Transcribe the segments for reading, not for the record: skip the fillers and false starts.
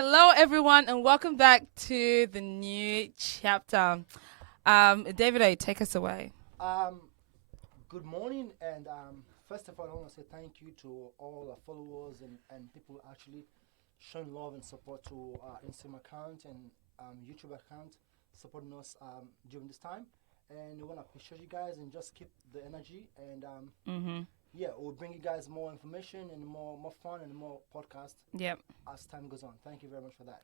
Hello, everyone, and welcome back to the new chapter. David, take us away. Um, Good morning, and first of all, I want to say thank you to all our followers and people actually showing love and support to our Instagram account and YouTube account, supporting us during this time. And we want to appreciate you guys and just keep the energy. And Mm-hmm. yeah, we'll bring you guys more information and more fun and more podcast Yep. as time goes on. Thank you very much for that.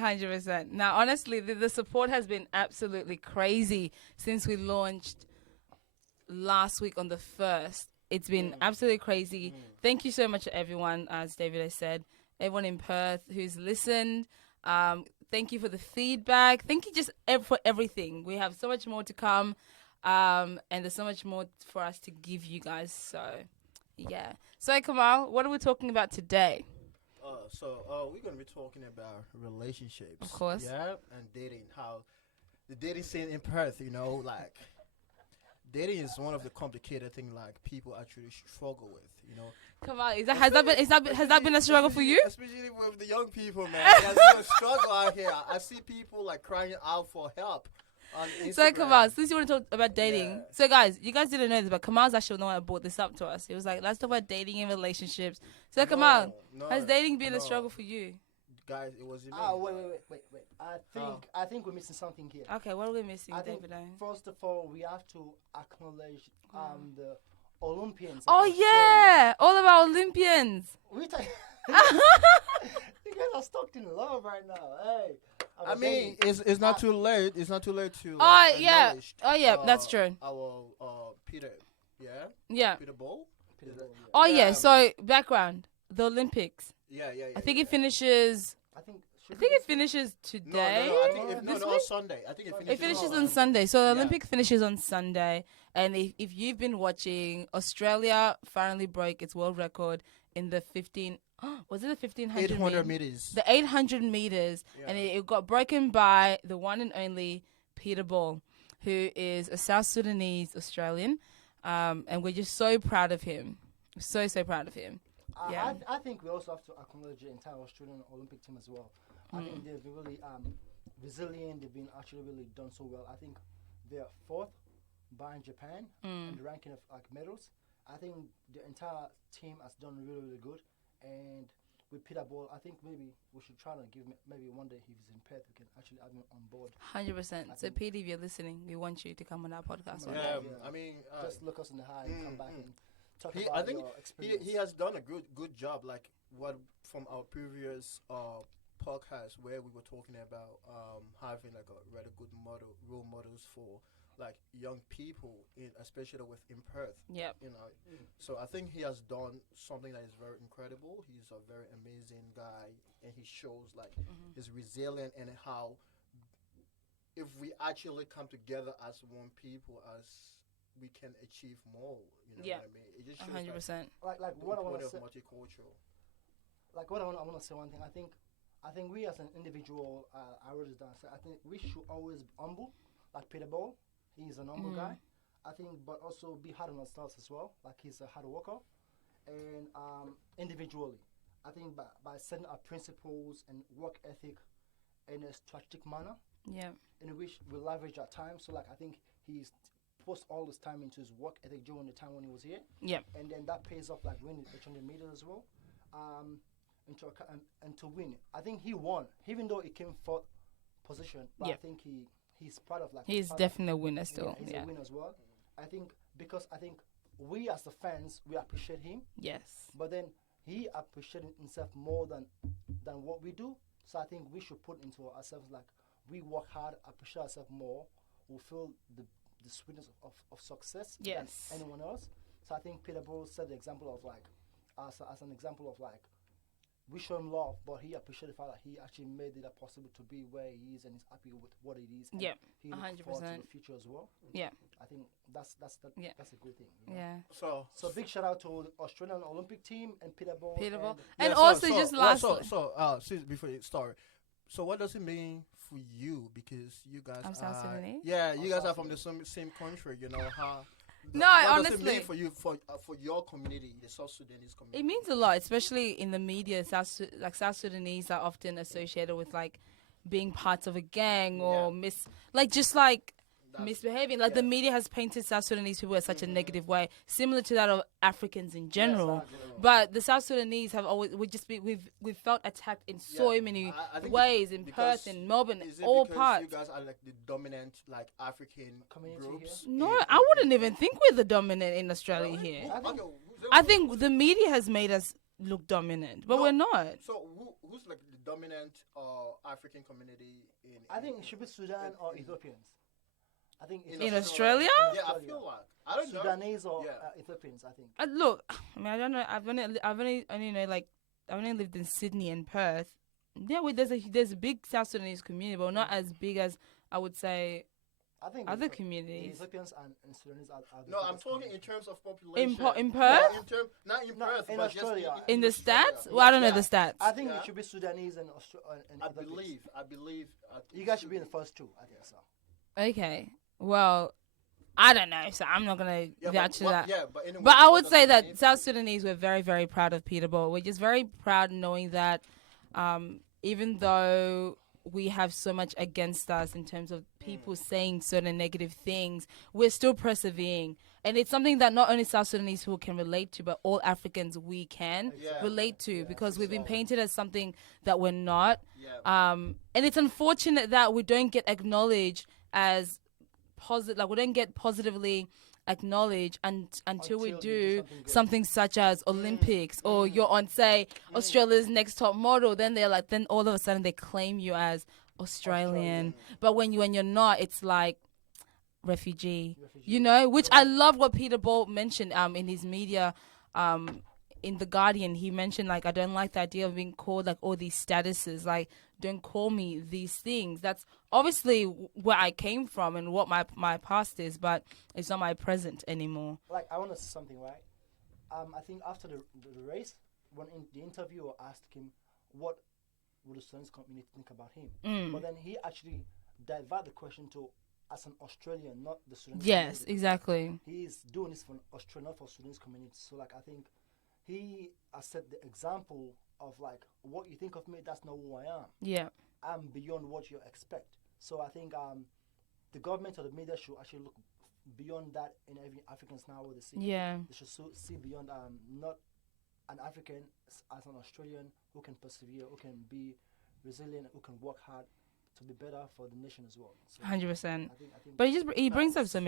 100%. Now, honestly, the support has been absolutely crazy since we launched last week on the 1st. It's been absolutely crazy. Thank you so much to everyone, as David has said, everyone in Perth who's listened. Thank you for the feedback. Thank you just for everything. We have so much more to come, and there's so much more for us to give you guys. So, yeah. So, Kamal, what are we talking about today? We're gonna be talking about relationships, Of course. yeah, and dating. How the dating scene in Perth, like dating is one of the complicated things like people actually struggle with. Kamal, has that been a struggle for you? Especially with the young people, man. There's a struggle out here. I see people like crying out for help on Instagram. So Kamal, since you want to talk about dating, Yeah. so guys, you guys didn't know this, but Kamal's actually the one that brought this up to us. He was like, "Let's talk about dating and relationships." So Kamal, No, has dating been a no. struggle for you? Guys, it was me. Wait. I think we're missing something here. Okay, what are we missing, I think David? first of all we have to acknowledge the Olympians. of Oh Australia. yeah, all of our Olympians. We ta- you guys are stuck in love right now. Hey, I mean, it's not too late. It's not too late to. Oh yeah, acknowledge, oh yeah, that's true. Our Peter, yeah, Yeah. Peter Ball. Oh yeah. Yeah, So background, the Olympics. Yeah. I think it finishes. I think. I think it finishes No, today. I think This on week? Sunday. I think It finishes on Sunday. So the Yeah. Olympic finishes on Sunday. And if you've been watching, Australia finally broke its world record in the 15... was it the 1500 800 meters. The 800 meters. Yeah. And it got broken by the one and only Peter Ball, who is a South Sudanese Australian. And we're just so proud of him. So proud of him. Yeah. I think we also have to acknowledge the entire Australian Olympic team as well. I think they've been really resilient. They've been actually really done so well. I think they're fourth behind Japan in the ranking of like medals. I think the entire team has done really good. And with Peter Ball, I think maybe we should try to give maybe one day if he's in Perth, we can actually have him on board. 100%. So, Peter, if you're listening, we want you to come on our podcast. one Yeah, day. I mean, Just look us in the eye and come back and talk I about think your experience. he has done a good job. Like what from our previous podcast where we were talking about having like a rather good role models for like young people, especially in Perth. Yep. So I think he has done something that is very incredible. He's a very amazing guy, and he shows like his resilience and how if we actually come together as one people, as we can achieve more. Yeah. What I mean? It just shows 100%. like the what I want importance to of say. multicultural. Like what I want to say one thing. I think we as an individual, I wrote this down. So I think we should always be humble, like Peter Ball. He's an humble guy. I think, but also be hard on ourselves as well. Like he's a hard worker, and individually, I think by setting our principles and work ethic in a strategic manner, Yeah. in which we leverage our time. So like I think he's post all his time into his work ethic during the time when he was here, Yep. and then that pays off like winning 800 meters as well. And to win, I think he won, even though it came fourth position. But I Yep. think he's part of like He's part of- definitely a winner still. he's Yeah. a winner as well. I think because I think we as the fans we appreciate him, Yes. but then he appreciated himself more than what we do. So I think we should put into ourselves like we work hard, appreciate ourselves more, we feel the sweetness of success Yes. than anyone else. So I think Peter Ball set the example of like as an example of like we show him love, but he appreciated the fact that he actually made it possible to be where he is and he's happy with what it is. And Yep, he looks forward to 100%. the future as well. Yeah. I think that's Yeah. that's a good thing. you know? Yeah. So big shout out to the Australian Olympic team and Peter Ball. Peter Ball. And And also just last. Before you start, so what does it mean for you? Because you guys I'm South Sudanese? Yeah, I'm you guys South are from the same country. You know how No, what does it honestly. mean for you, for your community, the South Sudanese community? It means a lot, especially in the media. South Sudanese are often associated with like being parts of a gang or Yeah. like misbehaving. Like the yeah. media has painted South Sudanese people in such a negative way, similar to that of Africans in general. exactly. But the South Sudanese have always we've felt attacked in so Yeah. many I think ways in because- Perth, in Melbourne, Is it all because parts. you guys are like the dominant like African Community groups? No, in- I in- wouldn't in- even think we're the dominant in Australia Really? here. Who- okay, I think the media has made us look dominant, but No. we're not. So who's like the dominant African community in? I think it should be Sudan or Ethiopians. I think In Australia? Yeah, I feel like I don't know. Sudanese or Yeah. Ethiopians. I think. Look, I mean, I don't know. I've only know like I've only lived in Sydney and Perth. Yeah, there's a big South Sudanese community, but not as big as I would say I think other the communities. Ethiopians and Sudanese are the No, I'm biggest talking in community. terms of population. In Perth? Yeah, in not in No, Perth, in but just Australia. In the Australia. stats? Well, I don't know Yeah. the stats. I think Yeah. it should be Sudanese and and I Ethiopians. believe. You guys should be in the first two. I think so. Okay, well, I don't know, so I'm not gonna Yeah, vouch to but, that. yeah, but, anyway, But I what would does say it that mean for South you? Sudanese, we're very, very proud of Peter Ball. We're just very proud knowing that even though we have so much against us in terms of people saying certain negative things, we're still persevering. And it's something that not only South Sudanese people can relate to, but all Africans we can Yeah. relate to, because we've been exactly. painted as something that we're not. Yeah. And it's unfortunate that we don't get acknowledged as positive, like we don't get positively acknowledged until we Until you do do something something such as Olympics, or you're on, say, Australia's Next Top Model. Then then all of a sudden they claim you as Australian. But when you're not, it's like refugee. You know, which I love what Peter Ball mentioned in his media in The Guardian. He mentioned, like, I don't like the idea of being called like all these statuses. Like, don't call me these things. That's obviously where I came from and what my past is, but it's not my present anymore. Like, I want to say something, right? I think after the race, when in the interviewer asked him what would the Sudanese community think about him, but then he actually diverted the question to as an Australian, not the Sudanese Yes, community. exactly. He's doing this for Australia, not for Sudanese community. So, like, I think he has set the example of, like, what you think of me, that's not who I am. Yeah. I'm beyond what you expect. So I think the government or the media should actually look beyond that in every Africans now what they see. Yeah. They should see beyond not an African as an Australian who can persevere, who can be resilient, who can work hard to be better for the nation as well. So 100%. I think But he brings up so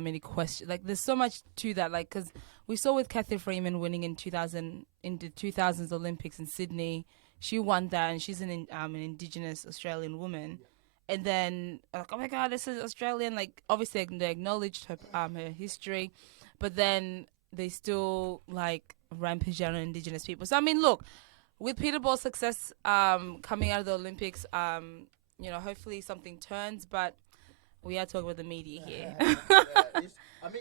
many questions. Like, there's so much to that. Like, because we saw with Cathy Freeman winning in the 2000s Olympics in Sydney, she won that, and she's an Indigenous Australian woman. And then, like, oh my God, this is Australian. Like, obviously they acknowledged her history, but then they still like rampage on Indigenous people. So I mean, look, with Peter Ball's success coming out of the Olympics, hopefully something turns. But we are talking about the media here.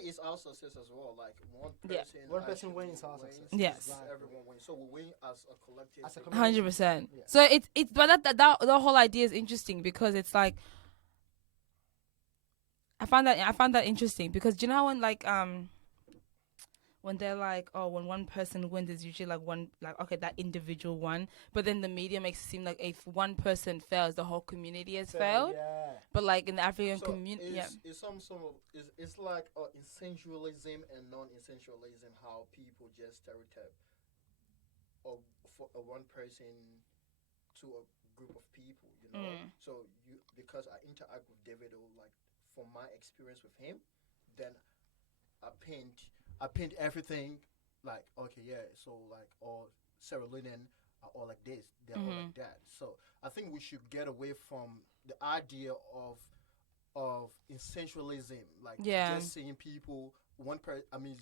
It's our success as well. Like one Yeah. person, One person actually wins is our success. Yes. Everyone wins. So we win as a collective. As a community. 100%. Yeah. So it's but that the whole idea is interesting, because it's like I found that interesting, because do you know when they're like, oh, when one person wins, it's usually like one, like, okay, that individual won, but then the media makes it seem like if one person fails, the whole community has failed. Yeah. But like in the African So community, yeah. It's like essentialism and non-essentialism, how people just stereotype of for one person to a group of people, you know. So because I interact with David, like from my experience with him, then I paint everything like, okay, yeah, so like all Sarah Linen are all like this, they're all like that. So I think we should get away from the idea of essentialism, like just seeing people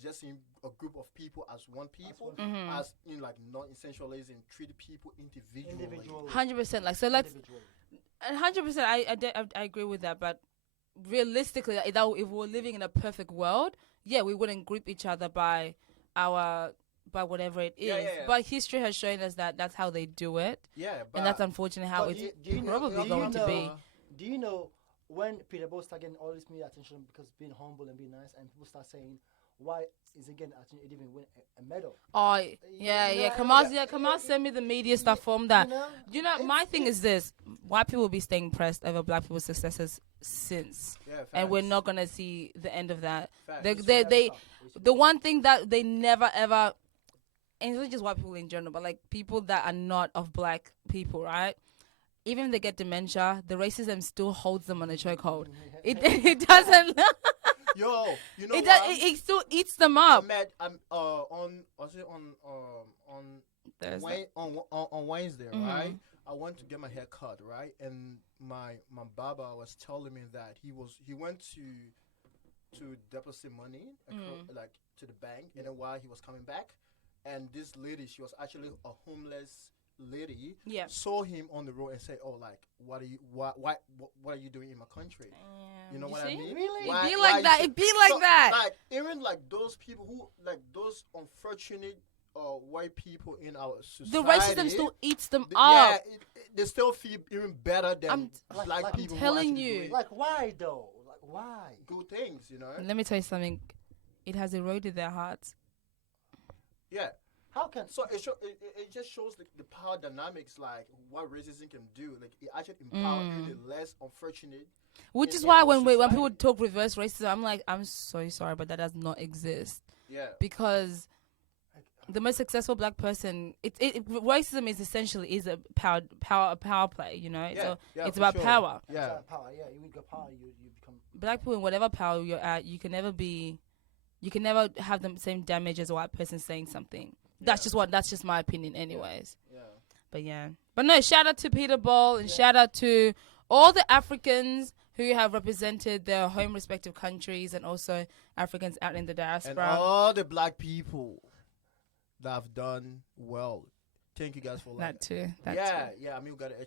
just seeing a group of people as one people, as in like non-essentialism, treat people individually. 100%. Like, so let's Individually. 100%. I agree with that, but realistically, if we were living in a perfect world, yeah, we wouldn't group each other by whatever it is. Yeah. But history has shown us that that's how they do it. Yeah, but And that's unfortunately how But it's do you know- probably do you going to know- be. Do you know when Peter Ball start getting all this media attention because being humble and being nice, and people start saying, "Why is he getting attention? He didn't even win a medal." Oh, yeah, you know, yeah. I Kamal, know- yeah, Kamal send me the media stuff from that. You know, my it's- thing is this: white people will be staying pressed over black people's successes since, Yeah, and we're facts. not gonna see the end of that. Facts. They, It's they, never they, stop. the one thing that they never ever, and it's not just white people in general, but like people that are not of black people, right? Even if they get dementia, the racism still holds them on a chokehold. It doesn't. Yo, you know It, what? it still eats them I up. met on was it on Thursday. on Wednesday, Mhm. right? I went to get my hair cut, right? And my barber was telling me that he went to deposit money like to the bank, and then while he was coming back, and this lady, she was actually a homeless lady, Yeah. saw him on the road and said, "Oh, like what are you doing in my country?" You know You what see? I mean? Really? Why- It be why like that. you- It be like so, that. Like even like those people who like those unfortunate white people in our society. The racism still eats them Yeah, up. they still feel even better than I'm- black like- people. I'm who telling actually you. doing Like why though? Like why? good things, you know. Let me tell you something. It has eroded their hearts. Yeah. How can So it just shows the power dynamics, like what racism can do. Like it actually empowers even the less unfortunate. Which in- is in why our when people society. talk reverse racism, I'm like, I'm so sorry, but that does not exist. Yeah. Because the most successful black person, racism is essentially is a power play. You know, Yeah, it's for about sure. power. Yeah. power? Yeah, you got power. You become Black people in whatever power you're at, you can never have the same damage as a white person saying something. That's just my opinion, anyways. Yeah. But yeah. But no, shout out to Peter Ball and shout out to all the Africans who have represented their home respective countries and also Africans out in the And diaspora. all the black people that have done well. Thank you guys for That too. yeah. I mean, we got to.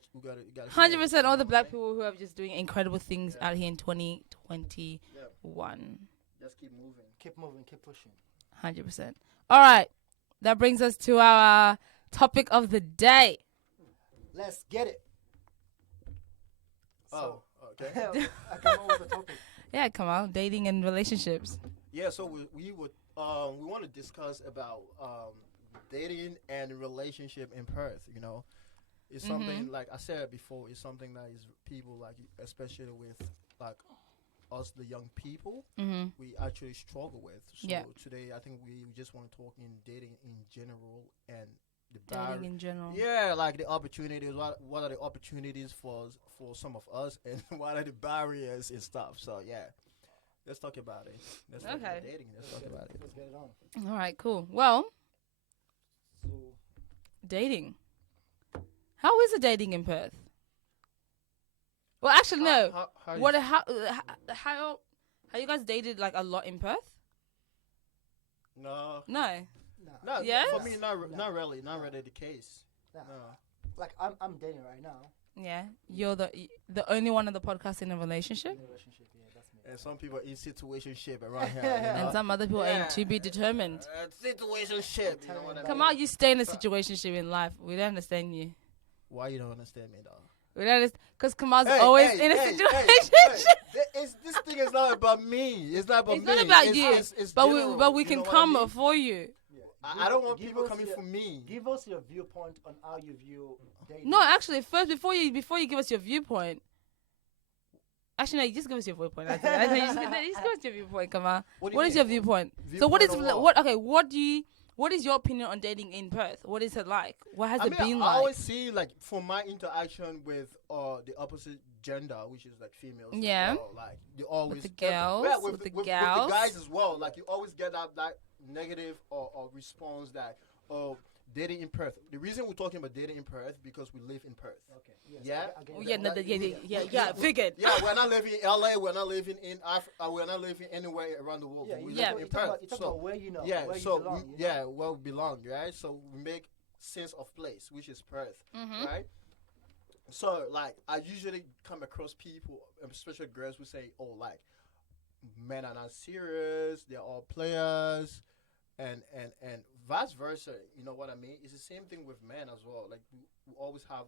100% all the black people who are just doing incredible things out here in 2021. Just keep moving. keep moving, keep pushing. 100%. All right. That brings us to our topic of the day. Let's get it. Oh, okay. I come up with a topic. Yeah, come on. Dating and relationships. Yeah, so we want to discuss about dating and relationship in Perth. You know, it's something like I said before. It's something that is people like, especially with like us, the young people, we actually struggle with. So Yeah. today, I think we just want to talk in dating in general and the Dating in general. yeah, like the opportunities. What are the opportunities for some of us, and what are the barriers and stuff? So yeah, let's talk about it. Let's talk about Okay. dating. Let's talk about it. Let's get it on. All right, cool. Well, So dating. How is the dating in Perth? Well, actually, no. How What? is- How you guys dated like a lot in Perth? No, No. no. Yeah? For me, not really the case. Nah. No. Like I'm dating right now Yeah. You're the only one on the podcast in a relationship, in a relationship. Yeah, that's me. And some people in situationship around here. You and know? some other people Yeah. aim to be determined. Situationship. You know what I mean? Come on, you stay in a situationship in life. We don't understand you. Why you don't understand me, though? We don't understand because Kamal's always in a situation. This thing is not about me. It's not about It's me. not about It's- you, it's but general, we you can know what come I mean? for you. Yeah. I don't want Give people us coming your- for me. Give us your viewpoint on how you view dating. No, actually, first before you give us your viewpoint. Actually, no, you just give us your viewpoint. I think you just give us your viewpoint. Come on. What do you What is mean? your viewpoint? So what is Viewpoint on what? Okay, what is your opinion on dating in Perth? What is it like? What has I it mean, been I like? always see like for my interaction with the opposite gender, which is like females. as Yeah. well, like you always the girls, yeah, with the with gals. the guys as well. Like you always get that negative or response that dating in Perth. The reason we're talking about dating in Perth because we live in Perth. Okay. Yes, Yeah? I get Oh, it. yeah, no, that- yeah, figured. Yeah, we're not living in LA. We're not living in Africa. We're not living anywhere around the world. Yeah, but we you Yeah. live talk, in you talk Perth. about, you talk So about where you know. yeah, where so you belong. we, you know? yeah, where we belong, right? So we make sense of place, which is Perth, Mm-hmm. right? So like I usually come across people, especially girls, who say, "Oh, like men are not serious; they're all players," and vice versa. You know what I mean? It's the same thing with men as well. Like we always have,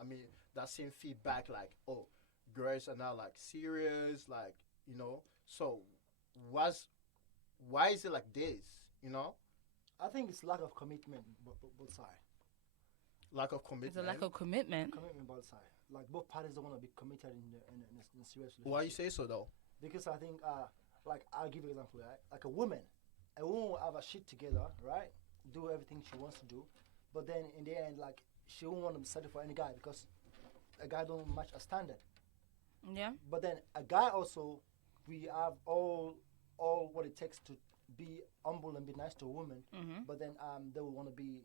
I mean, that same feedback. Like, oh, girls are not like serious, like So, what's why is it like this? You know, I think it's lack of commitment, both sides. lack of It's a commitment. lack of commitment. Commitment both sides. Like both parties don't want to be committed in a serious relationship. Why you say so though? Because I think, like I'll give you an example, right? Like a woman will have a shit together, right? Do everything she wants to do, but then in the end, like she won't want to settle for any guy because a guy don't match a standard. Yeah. But then a guy also, we have all what it takes to be humble and be nice to a woman. Mm-hmm. But then they will want to be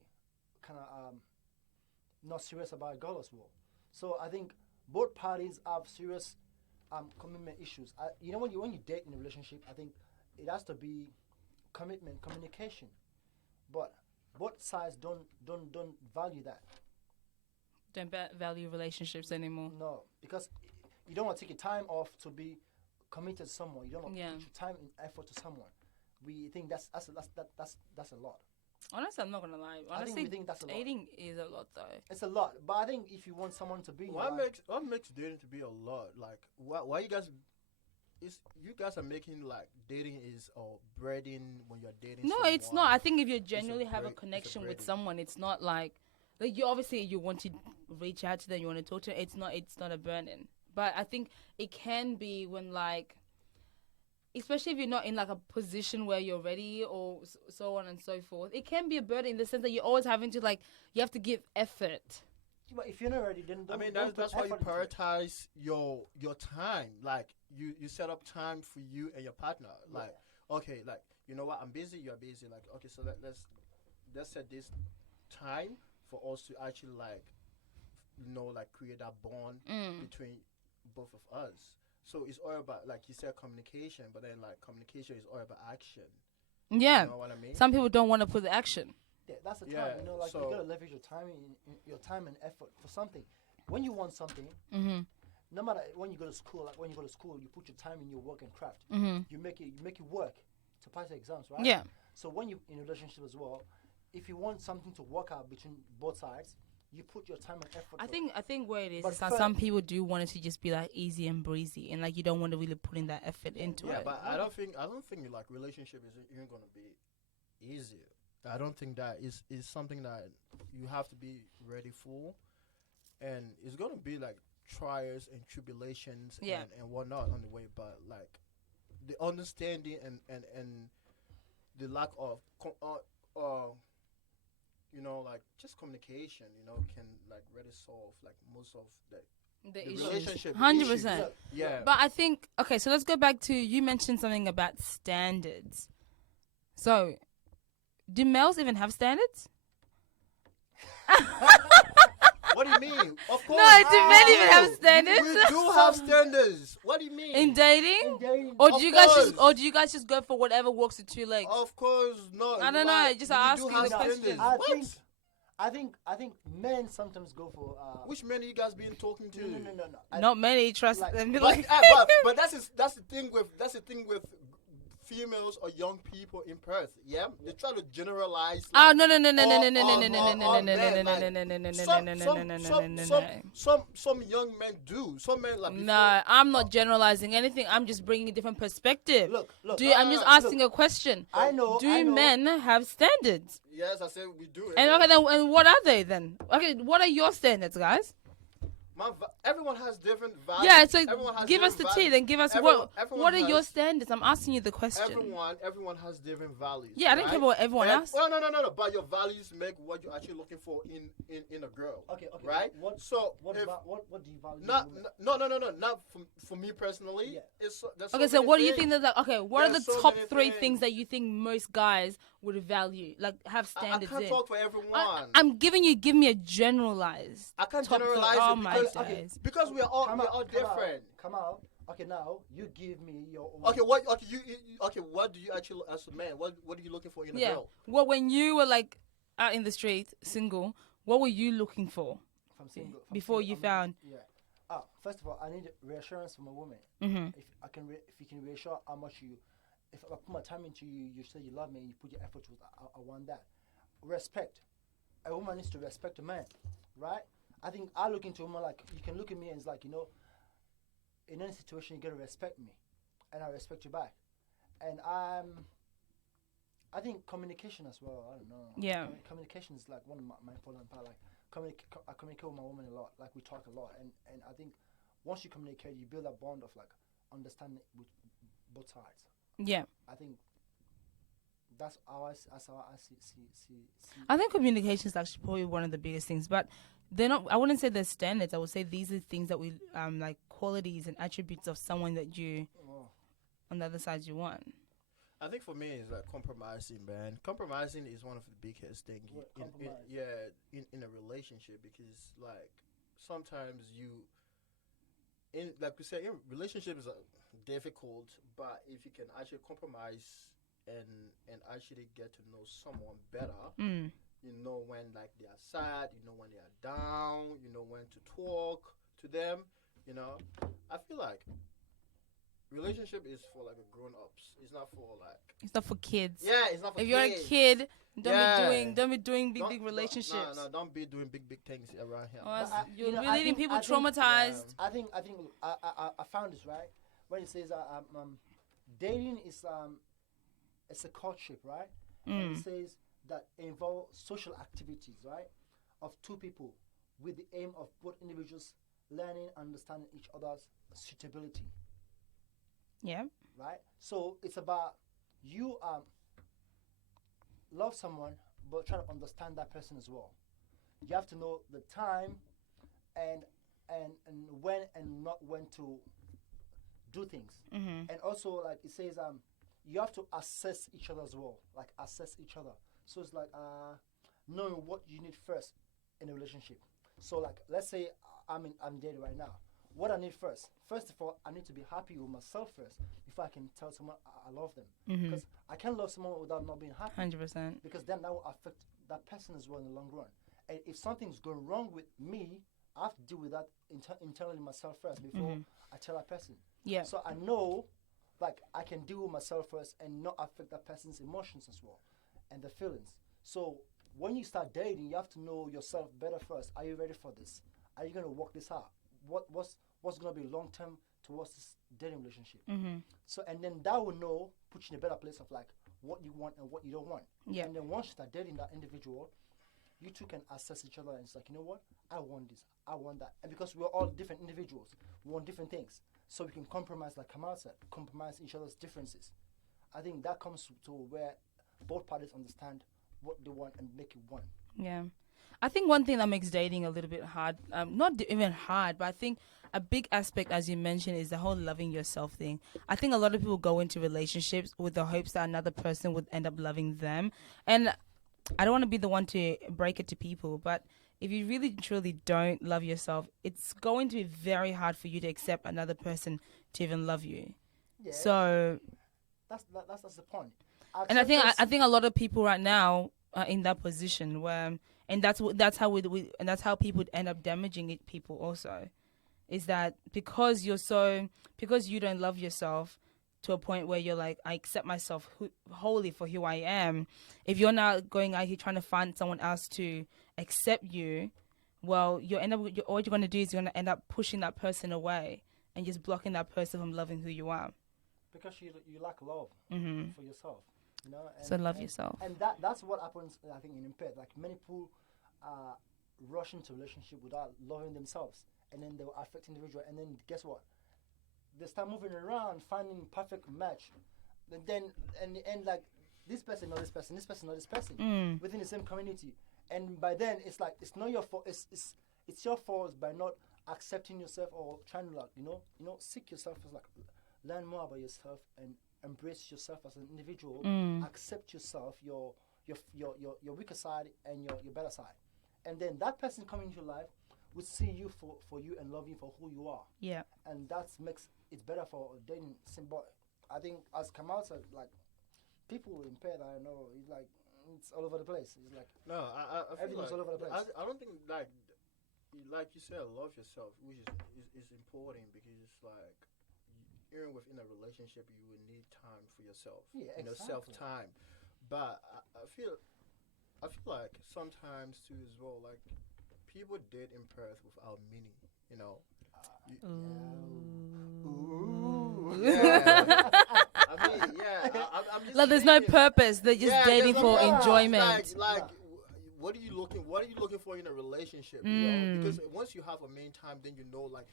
kind of not serious about a girl as well. So I think both parties have serious commitment issues. When you date in a relationship, I think it has to be commitment, communication. But both sides don't value that. Don't value relationships anymore. No, because you don't want to take your time off to be committed to someone. You don't want to put your time and effort to someone. We think that's a lot. Honestly, I'm not gonna lie. I Honestly, think we think that's a lot. dating is a lot though. It's a lot, but I think if you want someone to be, in your What life- makes dating to be a lot? Like, why you guys? You guys are making like dating is breading when you're dating. No, someone. it's not. I think if you genuinely have a it's a connection with breading. someone, it's not like you obviously you want to reach out to them, you want to talk to them. It's not a burden. But I think it can be when like, especially if you're not in like a position where you're ready or so on and so forth. It can be a burden in the sense that you're always having to you have to give effort. But if you're not ready, then don't, I mean, don't put that's why you effort into it. prioritize your time. Like you set up time for you and your partner. Like okay, like you know what, I'm busy, you're busy. Like okay, so let's set this time for us to actually like create that bond between both of us. So it's all about, like you said, communication, but then like communication is all about action. Yeah. You know what I mean? Some people don't want to put the action. Yeah, that's the time. Yeah, You so- gotta leverage your time and effort for something. When you want something, Mm-hmm. no matter when you go to school, you put your time in your work and craft. Mm-hmm. You make it work to pass the exams, right? Yeah. So when you in a relationship as well, if you want something to work out between both sides, you put your time and effort. I think where it is But is that fir- some people do want it to just be like easy and breezy, and like you don't want to really put in that effort into Yeah, it. but I don't think like relationship is even gonna be easy. I don't think that is something that you have to be ready for, and it's gonna be like trials and tribulations Yeah. and whatnot on the way. But like the understanding and the lack of like just communication, can like really solve like most of the issues. relationship 100%. issues. Yeah. But I think okay, so let's go back to you mentioned something about standards. So, do males even have standards? What do you mean? Of course. No, do men even have we standards We do have standards. What do you mean? in dating? In dating, Or Of do you guys just go for whatever walks with two legs? Of course not. I don't know, Like, just we asking do have the standards. question. I think men sometimes go for Which men you guys been talking to? no. Not many, trust like- them. But that's the thing with females or young people in Perth. Yeah, they try to generalize. Oh like, no no no no no all- no no no all- no no all- no all no no men, no like, no no no no no some- no no some- no no some- no some- no. Some young men do. Some men like. before- No, I'm not generalizing anything. I'm just bringing a different perspective. Look. I'm just asking a question. I know. Do men have standards? Yes, I said we do. And okay, then and what are they then? Okay, what are your standards, guys? Everyone has different values. Yeah, so Everyone has give us the different tea. values. Then give us Everyone what are your has- standards? I'm asking you the question. Everyone has different values. Yeah, I don't right? care about what everyone And- else. Well, no. But your values make what you're actually looking for in a girl. Okay. Right. What if- do you value? Not in no. Not for me personally. Yeah. There's Okay, so many what do you things. think that okay, what are the There's so top many 3 things. things that you think most guys would value, like have I standards can't in? talk for everyone. I'm give me a generalized. I can't top three. generalize Oh it my because, because we're all different. Come out. Okay, now you give me your. Okay, what? Okay, what do you actually, as a man, what are you looking for in a Yeah. girl? Well, when you were like out in the street, single, what were you looking for If I'm single, before you found? Yeah. First of all, I need reassurance from a woman. Mm-hmm. If you can reassure how much you, if I put my time into you, you say you love me, and you put your effort towards. I want that. Respect. A woman needs to respect a man, right? I think I look into a woman like you can look at me and it's like in any situation, you gotta respect me, and I respect you back. And I think communication as well. I don't know. Yeah. Communication is like one of my important part. Like I communicate with my woman a lot. Like we talk a lot, and I think once you communicate, you build a bond of like understanding with both sides. Yeah. I think that's how I see. I think communication is actually probably one of the biggest things, but they're not. I wouldn't say they're standards. I would say these are things that we like qualities and attributes of someone that you Oh, on the other side you want. I think for me it's like compromising, man. Compromising is one of the biggest things What, in compromise? in a relationship, because like sometimes you in like we say in relationships are difficult, but if you can actually compromise and actually get to know someone better, Mm. you know when like they are sad, you know when they are down, you know when to talk to them, you know. I feel like relationship is for like a grown ups. It's not for like It's not for kids. yeah, it's not for If you're a kids. kid, Yeah. don't be doing big Don't- relationships. No, don't be doing big things around here. Or else But you're you know, leaving people I think, traumatized. I think I found this right when it says dating is it's a courtship, right? And it Mm. says that involve social activities, right, of two people with the aim of both individuals learning, understanding each other's suitability, Yeah. right? So it's about you love someone but try to understand that person as well. You have to know the time and and when and not when to do things. Mhm. And also like it says you have to assess each other as well, like assess each other. So it's like knowing what you need first in a relationship. So like let's say I'm dating right now. What I need first of all, I need to be happy with myself first before I can tell someone I love them. Mhm. Because I can't love someone without not being happy, 100%. because then that will affect that person as well in the long run. And if something's going wrong with me, I have to deal with that internally myself first before Mhm. I tell that person. Yeah. So I know, like, I can deal with myself first and not affect that person's emotions as well and the feelings. So when you start dating, you have to know yourself better first. Are you ready for this? Are you gonna work this out? What's gonna be long term towards this dating relationship? Mhm. So and then that will know put you in a better place of like what you want and what you don't want. Yeah. And then once you start dating that individual, you two can assess each other and it's like, you know what? I want this. I want that. And because we're all different individuals, we want different things. So we can compromise, like Kamal said, compromise each other's differences. I think that comes to where both parties understand what they want and make it one. Yeah. I think one thing that makes dating a little bit hard, not even hard, but I think a big aspect, as you mentioned, is the whole loving yourself thing. I think a lot of people go into relationships with the hopes that another person would end up loving them. And I don't want to be the one to break it to people, but if you really truly don't love yourself, it's going to be very hard for you to accept another person to even love you. Yeah, So, that's the point. and I Acceptance. think a lot of people right now are in that position where, and that's how and that's how people end up damaging it. People also is that because because you don't love yourself to a point where you're like, I accept myself wholly for who I am. If you're not going out here trying to find someone else to accept you, well, all you're gonna do is you're gonna end up pushing that person away and just blocking that person from loving who you are. Because you lack love Mhm. for yourself, you know. So love yourself. And that's what happens. I think in impaired, like many people rush into relationship without loving themselves, and then they will affect individual. And then guess what? They start moving around, finding perfect match. And then in the end, like this person, not this person, this person, not this person, Mm. within the same community. And by then, it's like it's not your fault. It's your fault by not accepting yourself or trying to like seek yourself as like learn more about yourself and embrace yourself as an individual. Mm. Accept yourself, your weaker side and your better side, and then that person coming into your life will see you for you and love you for who you are, Yeah. and that makes it better for dating. But I think as Kamal said, like people impaired, I know it's like it's all over the place. It's like No, I feel everything's like all over the place. I don't think like you said, love yourself, which is important, because it's like even within a relationship, you will need time for yourself. Yeah, Self exactly. time. But I feel like sometimes too as well, like people date in Perth without meaning. You know, Yeah. too. Yeah. I mean, I'm just Like, there's no thinking, purpose. They're just dating there's for no purpose. enjoyment. Like, Yeah. what are you looking for in a relationship? You know, because once you have a main time, then you know, like,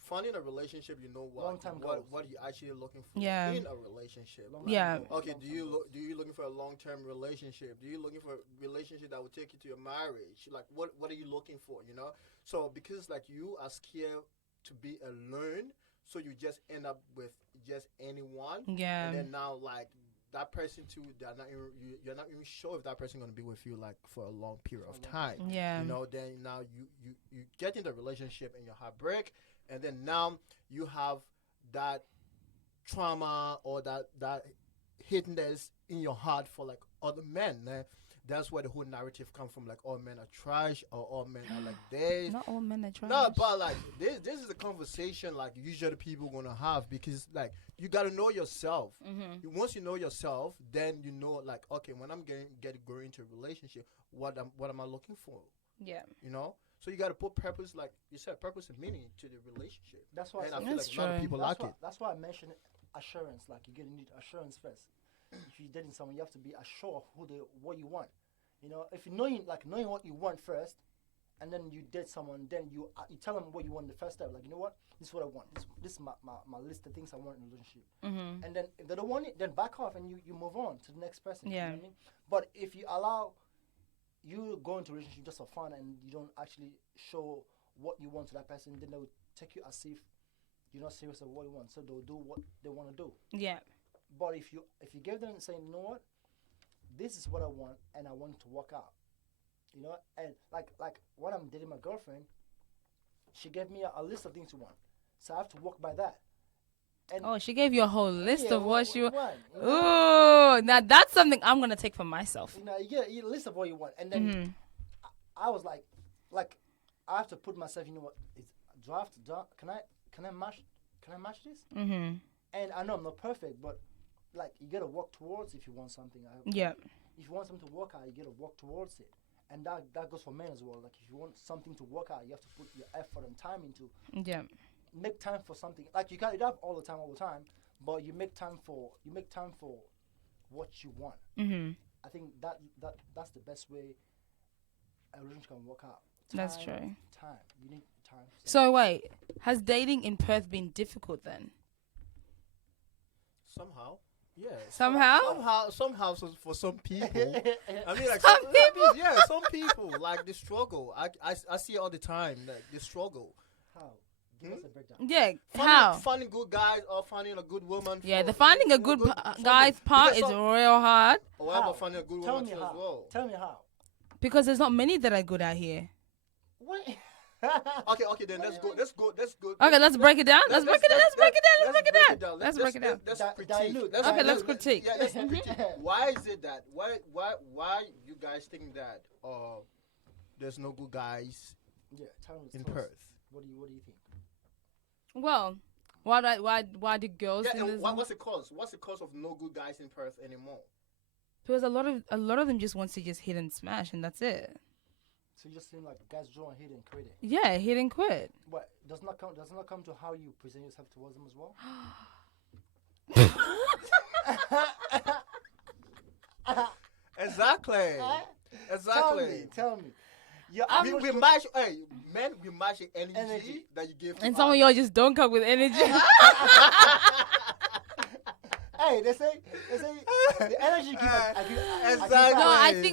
finding a relationship, you know Long-term goals. what you actually looking for Yeah. in a relationship. Long-term Yeah. goals, Okay, long-term goals. do you looking for a long term relationship? Do you looking for a relationship that will take you to your marriage? Like, what are you looking for? You know, so because like you are scared to be alone, so you just end up with just anyone, Yeah. and then now like that person too, you're not even sure if that person gonna be with you like for a long period of time. Yeah. You know, then now you get in the relationship and your heart break, and then now you have that trauma or that hiddenness in your heart for like other men. That's where the whole narrative comes from. Like all men are trash or all men are like this. Not all men are trash. No, but like this is a conversation like usually people gonna have because like you gotta know yourself. Once you know yourself, then you know like okay, when I'm going into a relationship, what am I looking for? Yeah. You know, so you gotta put purpose, like you said, purpose and meaning to the relationship. That's why. And I I feel That's like a lot of true. people like it. That's why I mentioned assurance. Like you need assurance first. If you're dating someone, you have to be assured of what you want. You know, if you knowing what you want first, and then you date someone, then you tell them what you want the first time. Like, you know what, this is what I want. This is my list of things I want in a relationship. And then if they don't want it, then back off and you move on to the next person. Yeah. You know what I mean? But if you allow you go into a relationship just for fun and you don't actually show what you want to that person, then they'll take you as if you're not serious about what you want. So they'll do what they want to do. Yeah. But if you give them saying, you know what, this is what I want and I want it to work out, you know, and like when I'm dating my girlfriend, she gave me a list of things to want, so I have to walk by that. And Oh, she gave you a whole list of what she. want. You know? Oh, now that's something I'm gonna take for myself. You know, you get a list of what you want, and then I was like I have to put myself. You know what? Can I match this? And I know I'm not perfect, but like you gotta work towards if you want something. Yeah. If you want something to work out, you gotta work towards it, and that goes for men as well. Like if you want something to work out, you have to put your effort and time into. Yeah. Make time for something. Like you don't have all the time, but you make time for what you want. I think that's the best way a relationship can work out. That's true. Time. You need time. So wait, has dating in Perth been difficult then? Somehow. Yeah. Somehow? For some people. I mean, like Some people? Yeah, some people like they struggle. I see it all the time. Like they struggle. How? Give us a breakdown. Yeah. How? Finding good guys or finding a good woman. Yeah, for- the finding a good guy's part because is real hard Or How? about finding a good Tell woman me too how. as well. Tell me how. because there's not many that are good out here. What? Okay, then let's go. Okay, let's break it down. Let's break it down. Let's break it down. Let's break it down. Let's break it down. Let's critique. Dilute. Let's Okay, dilute. let's critique. Yeah, let's critique. Why is it that? Why you guys think that? There's no good guys Yeah, tell us. in tell us. Perth. What do you think? Well, why do girls Yeah, in and this? what's the cause? What's the cause of no good guys in Perth anymore? Because a lot of them just wants to just hit and smash and that's it. So you just seem like guys draw and hit and quit it. Yeah, hit and quit. But does not come to how you present yourself towards them as well? Exactly. Tell me. Yeah, We match. Hey, men, we match the energy, Energy. that you give. To And some of y'all just don't come with energy. Hey, they say the energy give Exactly. No,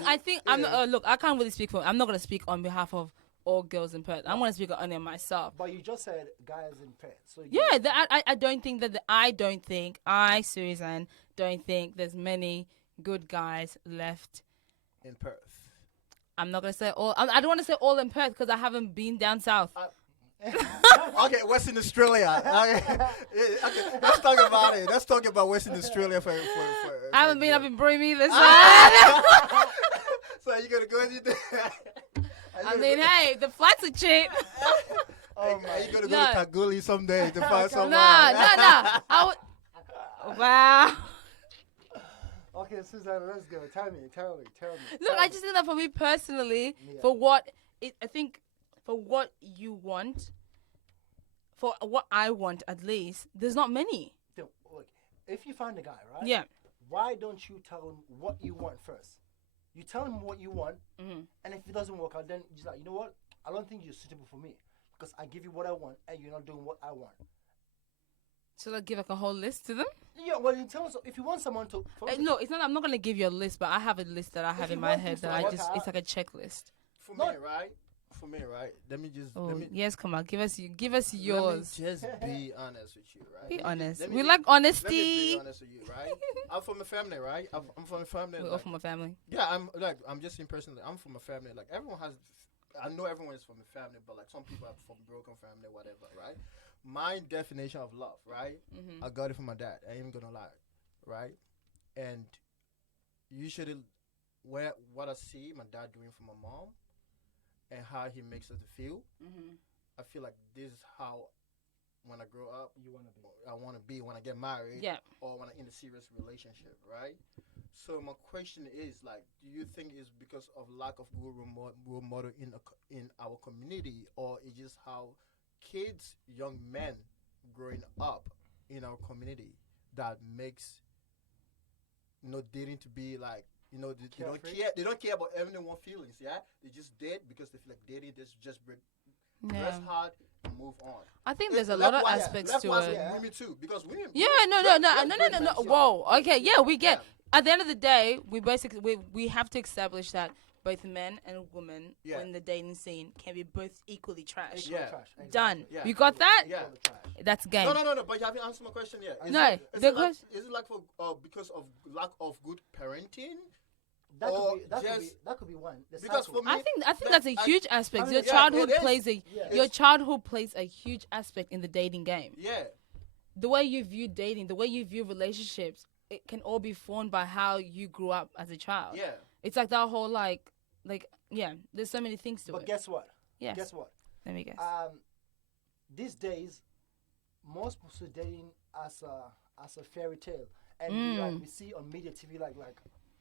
I think I'm Yeah. look, I can't really speak for. I'm not gonna speak on behalf of all girls in Perth. I'm gonna speak only on myself. But you just said guys in Perth, so Yeah, I don't think that I Susan don't think there's many good guys left. in Perth. I'm not gonna say all. I don't want to say all in Perth because I haven't been down south. Okay, Western Australia. Okay, let's talk about it. Let's talk about Western Australia for I haven't been up in Broome either. So So you gonna go and do I mean, hey, the flights are cheap. Are you gonna go No. to Kalgoorlie someday to find someone? No. I would. Wow. Okay, Susan, let's go. Tell me. Look, I just think that for me personally, I think for what you want, for what I want at least, there's not many. thing. Look, if you find a guy, right? Yeah. Why don't you tell him what you want first? You tell him what you want, and if it doesn't work out, then just like, you know what? I don't think you're suitable for me because I give you what I want, and you're not doing what I want. Should I give like a whole list to them? Yeah, well, in terms of if you want someone to, No, it's not. I'm not gonna give you a list, but I have a list that I have you in my want head things to that I work just. out- It's like a checklist. For No. me, right? For me, right? Let me just. Oh let me, yes, come on, give us Let yours. me just be honest with you, right? Be Let me honest. just- let me We just- like Let me honesty. be honest with you, right? I'm from a family, right? I'm from a family. We're all Like, from a family. yeah, I'm just saying personally. I'm from a family. Like everyone has. I know everyone is from a family, but like some people are from broken family, whatever, right? My definition of love, right? I got it from my dad. I ain't gonna lie, right? And usually, what I see my dad doing for my mom, and how he makes us feel, I feel like this is how, when I grow up, you want to be. I want to be when I get married, Yeah. or when I'm in a serious relationship, right? So my question is like, do you think it's because of lack of good role model in our community, or is just how kids, young men, growing up in our community that makes dating to be like they don't Carefree? care. They don't care about anyone's feelings. Yeah, they just date because they feel like dating. They just break, Yeah. dress hard and move on. I think there's a lot of Likewise- aspects to likewise it. with women too, because women. Yeah, no. great men, so- Whoa. Okay, yeah, we get. Yeah. At the end of the day, we have to establish that both men and women Yeah. in the dating scene can be both equally trash. Yeah. Trash, exactly. Done. Yeah. You got that? Yeah. All the trash. That's game. No. But you haven't answered my question yet. Is No, it, is the it like, question- is it like for because of lack of good parenting? That Or could be. That could be. just- That could be one. The Because cycle. for me, I think like, that's a huge aspect. Your yeah, childhood it is. plays a Yeah. your childhood plays a huge aspect in the dating game. Yeah. The way you view dating, the way you view relationships, it can all be formed by how you grew up as a child. Yeah. It's like that whole like yeah. There's so many things to But it. guess what? Yes. Guess what? Let me guess. These days, most people are dating as a fairy tale, and we see on media TV like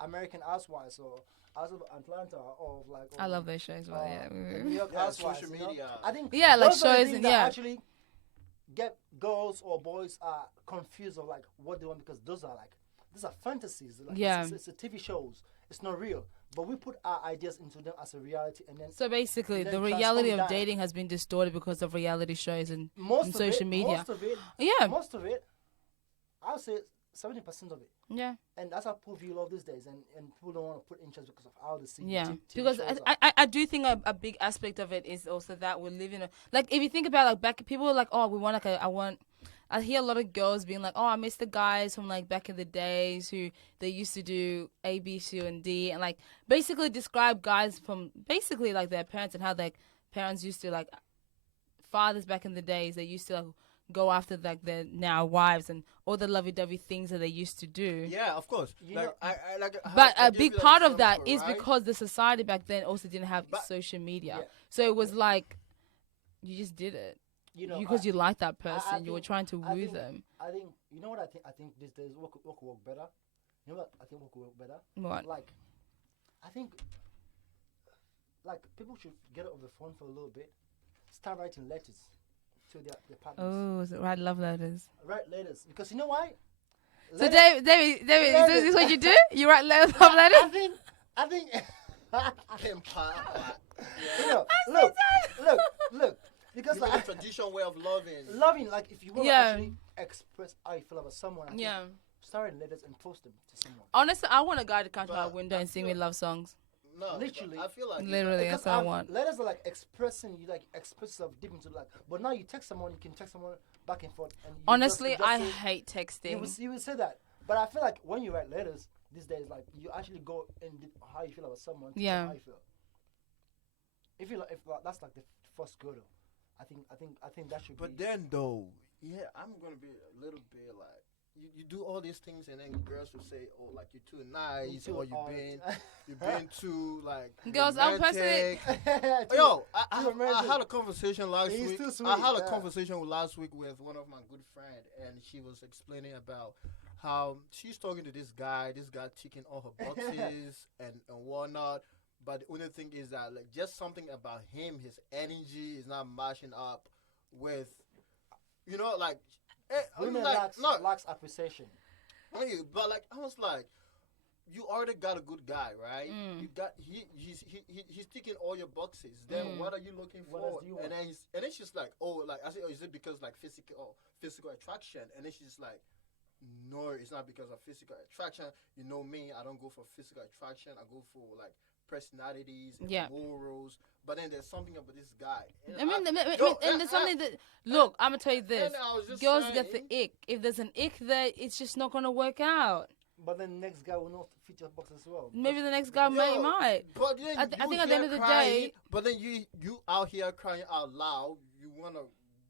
American Housewives or House of Atlanta or like. I love those shows. Well, the New yeah. York Yeah, Housewives. social you know? media. I think Yeah, like those are the shows things and that yeah. actually get girls or boys confused of like what they want, because those are fantasies. Like, Yeah. it's a TV shows. It's not real. But we put our ideas into them as a reality, and then So basically, then the transform reality of that. dating has been distorted because of reality shows and most and of social it, media. Yeah. most of it, I would say 70% of it. Yeah. And that's how people view love these days, and people don't want to put interest because of how they see Yeah, TV because shows I do think a big aspect of it is also that we live in a, like, if you think about like back, people are like, oh, we want like I hear a lot of girls being like, oh, I miss the guys from like back in the days who they used to do A, B, C, and D, and like basically describe guys from basically like their parents and how like parents used to like fathers back in the days, they used to like go after like their now wives and all the lovey-dovey things that they used to do. Yeah, of course. You Like, know- I like. But I a give big you that part of that example, is right? because the society back then also didn't have But- social media. Yeah. So it was like, you just did it. Because you liked that person. You were think- trying to I woo think- them. I think you know what I think. I think these days what could work better. You know what I think what could work better. What? Like, I think like people should get off the phone for a little bit, start writing letters to their partners. Oh, is it right? Love letters. Write letters, because you know why? So Letter- David, Letters. is this what you do? You write love letters? I think. Empire. You know, look. Because You mean like the traditional way of loving. loving, like if you want to Yeah. actually express how you feel about someone, I think Yeah. start writing letters and post them to someone. Honestly, I want a guy to come to But my window I and sing feel- me love songs. No, Literally. I feel like Literally, that's what I want. Letters are like expressing, you like express yourself deep into like. But now you text someone, you can text someone back and forth. And you Honestly, just I say- hate texting. you would say that, but I feel like when you write letters these days, like you actually go in deep how you feel about someone. To Yeah. How you feel. If that's like the first go to, I think that should But be. then though, yeah, I'm gonna be a little bit like you do all these things and then girls will say, oh, like you're too nice too or you've been too like Girls, I'm personally- romantic. Yo, I too romantic. had a conversation last He's week. too sweet, I had a yeah. conversation last week with one of my good friend, and she was explaining about how she's talking to this guy ticking all her boxes and whatnot. But the only thing is that like just something about him, his energy is not matching up with, like I'm Women like, no, lacks appreciation. but like I was like, you already got a good guy, right? You got he's ticking all your boxes. Then what are you looking What for? else do you want? And then she's like, oh, like I said, oh, is it because like physical attraction? And then she's like, no, it's not because of physical attraction. You know me, I don't go for physical attraction. I go for like personalities and Yeah. morals. But then there's something about this guy. And And there's something that look. I'm gonna tell you this: and I was just girls get the saying- ick. If there's an ick there, it's just not gonna work out. But then next guy will not fit your box as well. Maybe the next guy might. But then I think you at the end here of the crying, day- but then you out here crying out loud. You want a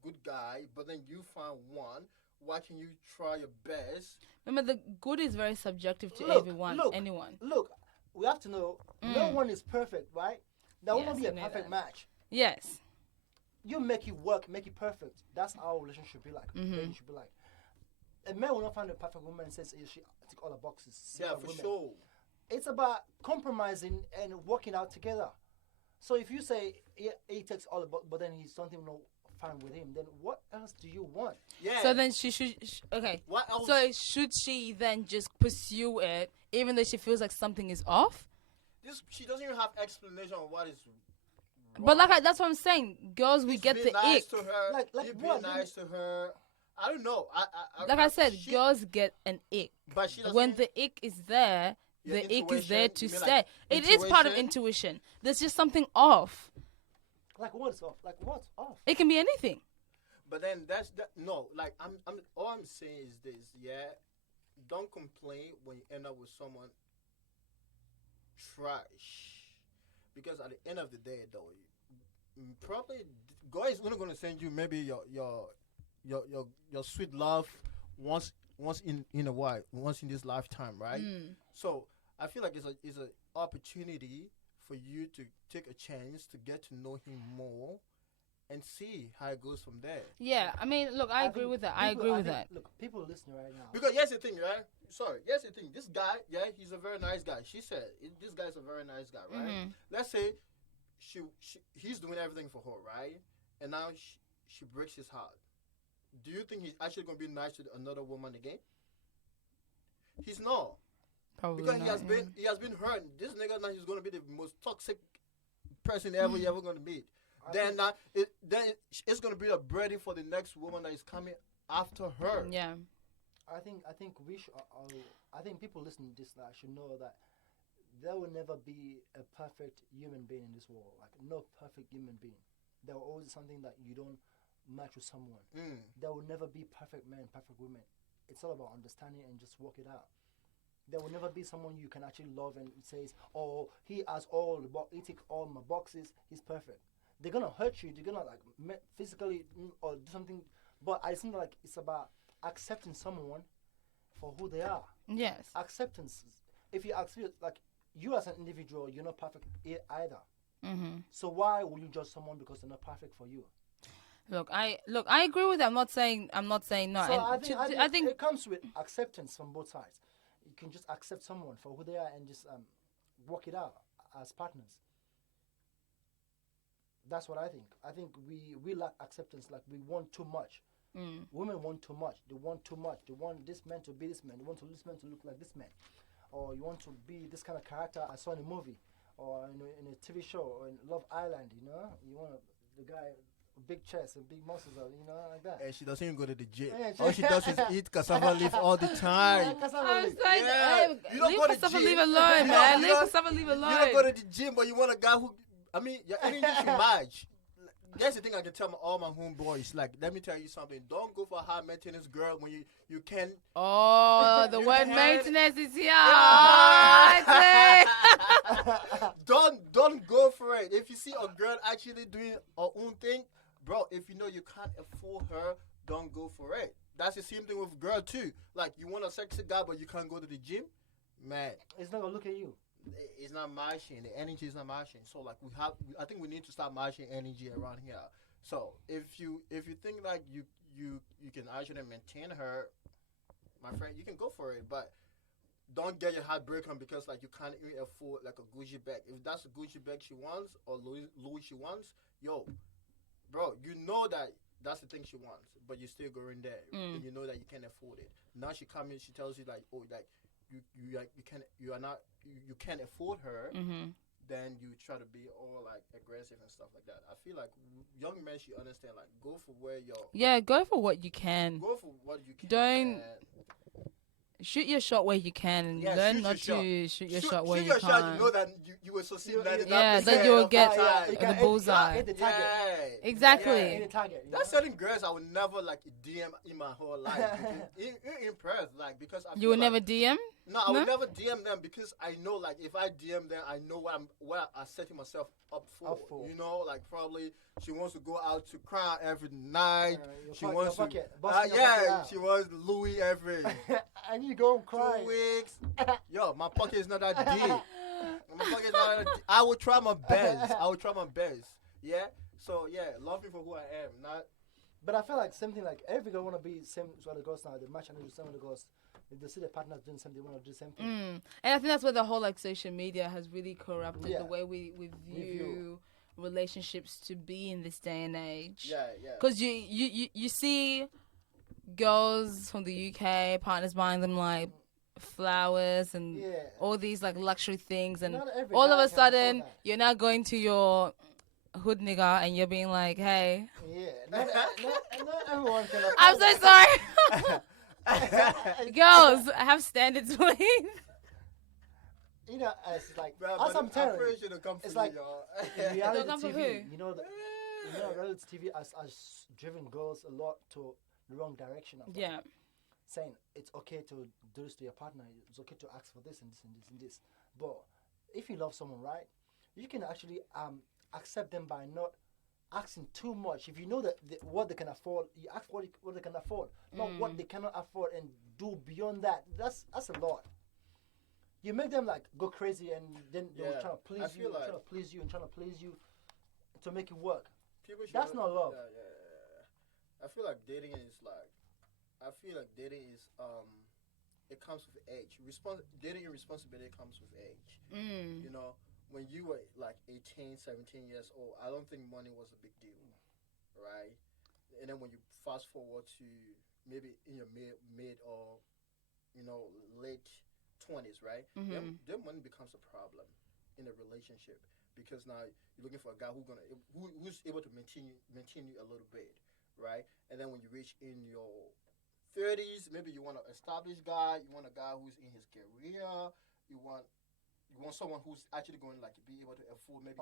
good guy, but then you find one. Why can you try your best? Remember, the good is very subjective to Look, everyone, look. anyone. Look, we have to know no one is perfect, right? There will Yes, not be a I know perfect that. match. Yes. You make it work, make it perfect. That's how a relationship be like. Dating should be like. A man will not find a perfect woman and says, "Hey, she tick all the boxes." Same Yeah, with for women. sure. It's about compromising and working out together. So if you say he takes all the boxes, but then he's something not fine with him, then what else do you want? Yeah. So then she should. Okay. What else? So should she then just pursue it, even though she feels like something is off? She doesn't even have explanation of what is. But that's what I'm saying. Girls, we get Be the nice ick. to her. Like you be what? nice to her. I don't know. Like I said, she- girls get an ick. But she doesn't. When the ick is there, Your the ick is there to intuition, you mean stay. like It is part of intuition? intuition. There's just something off. Like what's off? Like what's off? It can be anything. But then that's that. No, like I'm. All I'm saying is this. Yeah, don't complain when you end up with someone trash, because at the end of the day, though, probably God is only going to send you maybe your sweet love once in a while, once in this lifetime, right? So I feel like it's a opportunity for you to take a chance to get to know him more and see how it goes from there. Yeah, I mean, look, I agree think with that. I people- agree with think- that. Look, people listening right now. Because here's the thing, right? Sorry, here's the thing. This guy, yeah, he's a very nice guy. She said this guy's a very nice guy, right? Let's say he's doing everything for her, right? And now she breaks his heart. Do you think he's actually gonna be nice to another woman again? He's not. Probably Because not, he has been hurt. This nigga now he's gonna be the most toxic person ever you ever gonna meet. Then it's gonna be a breeding for the next woman that is coming after her. Yeah. I think we should. I think people listening to this now should know that there will never be a perfect human being in this world. Like no perfect human being. There will always be something that you don't match with someone. There will never be perfect men, perfect women. It's all about understanding and just work it out. There will never be someone you can actually love and it says, "Oh, he has he ticks all my boxes. He's perfect." They're gonna hurt you. They're gonna like physically or do something. But I think like it's about accepting someone for who they are. Yes. Acceptance. If you accept, like you as an individual, you're not perfect either. So why will you judge someone because they're not perfect for you? Look, I agree with that. I'm not saying no. So And I I think it comes with acceptance from both sides. You can just accept someone for who they are and just work it out as partners. That's what I think. I think we lack acceptance. Like we want too much. Women want too much. They want too much. They want this man to be this man. They want this man to look like this man. Or you want to be this kind of character I saw in a movie or in a TV show or in Love Island. You know, you want the guy. Big chest and big muscles, like that. And she doesn't even go to the gym. Yeah, All she does is eat cassava leaf all the time. I was like, Yeah. hey, You don't leave go to cassava gym. leave alone, You man. don't- Leave cassava leave alone. You don't go to the gym, but you want a guy who, I mean, your energy should match. That's the thing I can tell all my homeboys. Like, let me tell you something. Don't go for a high maintenance girl when you can. Oh, the You word can- maintenance is here. Yeah. Oh, Don't go for it. If you see a girl actually doing her own thing, bro, if you know you can't afford her, don't go for it. That's the same thing with girl too. Like, you want a sexy guy, but you can't go to the gym, man. It's not gonna look at you. It's not matching. The energy is not matching. So like I think we need to start matching energy around here. So if you think like you can actually maintain her, my friend, you can go for it. But don't get your heart broken because like you can't even afford like a Gucci bag. If that's a Gucci bag she wants or Louis she wants, yo, bro, you know that that's the thing she wants, but you still go in there and you know that you can't afford it. Now she come in, she tells you like, oh, like you can't afford her. Then you try to be all like aggressive and stuff like that. I feel like young men should understand, like, go for where you're. Go for what you can. Go for what you can. Don't shoot your shot where you can, and learn not to shoot your shot where you can't. Shot, you know that you will succeed. That you will get the bullseye. Hit the target. Exactly. Hit the target. That's certain girls I would never like DM in my whole life. in Perth, like, because I feel You will like, never DM? No, I would never DM them because I know, like, if I DM them, I know what I'm setting myself up for. You know, like, probably she wants to go out to cry every night. She wants to, she wants Louis every. And you go and cry. 2 weeks. Yo, my pocket is not that deep. I will try my best. Yeah. So yeah, love me for who I am, not. But I feel like something like every girl want to be same sort of girls now. They match and do some of the girls. If they see their partners doing something, they want to do the same thing. And I think that's where the whole like social media has really corrupted the way we view relationships to be in this day and age. Yeah. Because you see girls from the UK, partners buying them like flowers and all these like luxury things, and all of a sudden you're now going to your hood nigga and you're being like, hey. Not everyone can afford I'm so sorry. Girls, have standards, please. You know, it's like, bro, as I'm telling you, it's like reality Don't come for TV. who? You know, reality TV has driven girls a lot to the wrong direction. Saying it's okay to do this to your partner. It's okay to ask for this and this and this and this. But if you love someone, right, you can actually accept them by not asking too much. If you know that what they can afford, you ask what they can afford, not what they cannot afford, and do beyond that. That's a lot. You make them like go crazy, and then they'll try to please you, trying to please you, and trying to please you to make it work. That's not love. I feel like dating is it comes with age. Dating and responsibility comes with age. You know, when you were like 18, 17 years old, I don't think money was a big deal, right? And then when you fast forward to maybe in your mid or late 20s, right? Then money becomes a problem in a relationship, because now you're looking for a guy who's able to maintain you a little bit, right? And then when you reach in your 30s, maybe you want an established guy, you want a guy who's in his career, you want someone who's actually going to like be able to afford maybe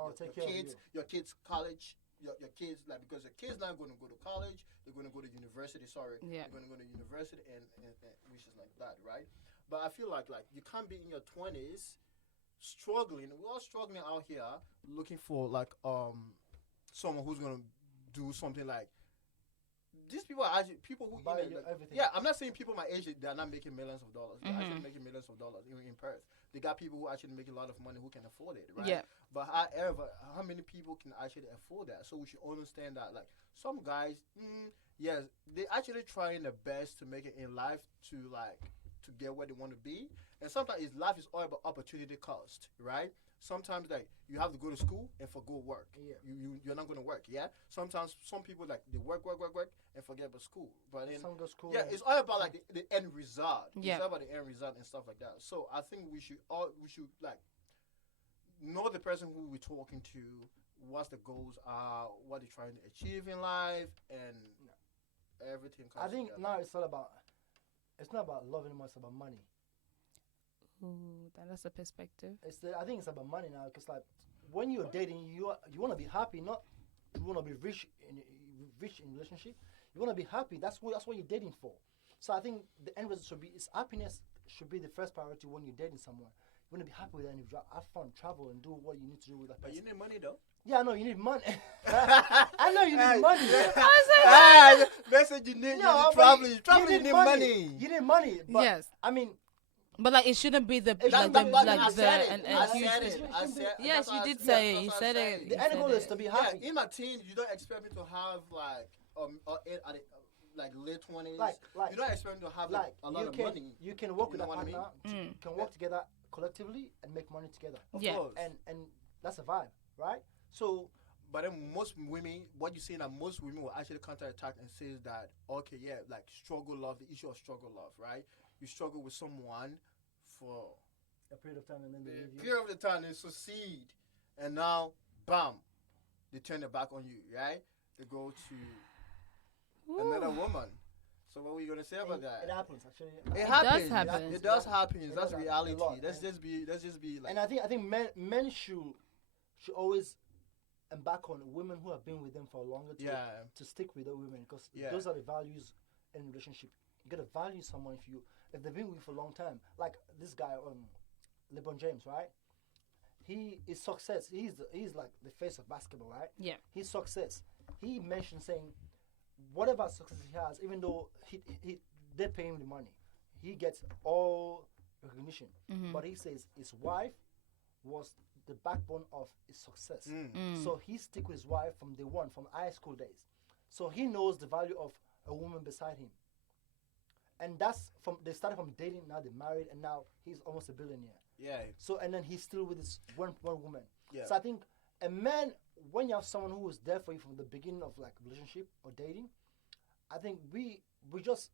your kids' college, your kids, like, because your kids not going to go to college, they're going to go to university. They're going to go to university and which is like that, right? But I feel like you can't be in your 20s struggling. We're all struggling out here looking for like someone who's going to do something like. These people are actually people who buy everything. Yeah, I'm not saying people my age they are not making millions of dollars. They're actually making millions of dollars in Perth. They got people who actually making a lot of money who can afford it, right? Yeah. But however, how many people can actually afford that? So we should understand that like some guys, yes, they actually trying their best to make it in life to get where they want to be. And sometimes life is all about opportunity cost, right? Sometimes like you have to go to school and forgo work. Yeah. You're not going to work. Yeah. Sometimes some people like they work and forget about school. But then some go school. Yeah, it's all about like the end result. Yeah. It's all about the end result and stuff like that. So I think we should like know the person who we're talking to, what the goals are, what they're trying to achieve in life, and everything. I think now it's not about love anymore. It's about money. Ooh, that's a perspective. I think it's about money now, because like when you're dating, you want to be happy, not you want to be rich in relationship. You want to be happy. That's what you're dating for. So I think the end result happiness should be the first priority when you're dating someone. You want to be happy with them, have fun, travel, and do what you need to do with that person. But you need money though. Yeah, I know you need money. I know you need money. They said you need traveling. You need money. You need money. But yes. I mean. But like it shouldn't be the huge. Yes, you did say it. You said it. The end goal is to be happy. Yeah, in my teens, you don't expect me to have like late 20s. You don't expect me to have like a lot of money. You can work with a partner. You can work together collectively and make money together. Of course. And that's a vibe, right? So But then most women, what you see that most women will actually counterattack and says that, okay, yeah, like struggle love, the issue of struggle love, right? You struggle with someone for A period of time and then they leave a you. period of the time, they succeed, and now, bam, they turn their back on you, right? They go to another woman. So what were you gonna say about that? It happens actually. It does happens. happen. It does happen. It That's does happen a reality. lot, Let's just be like. And I think men should always embark on women who have been with them for longer to stick with the women, because those are the values in relationship. You gotta value someone if they've been with you for a long time. Like this guy, LeBron James, right? He is success. He's like the face of basketball, right? Yeah. His success. He mentioned saying, whatever success he has, even though they pay him the money, he gets all recognition. But he says his wife was the backbone of his success. So he stick with his wife from day one, from high school days. So he knows the value of a woman beside him. And that's they started from dating, now they're married, and now he's almost a billionaire. Yeah. So, and then he's still with this one woman. Yeah. So I think a man, when you have someone who is there for you from the beginning of like relationship or dating, I think we just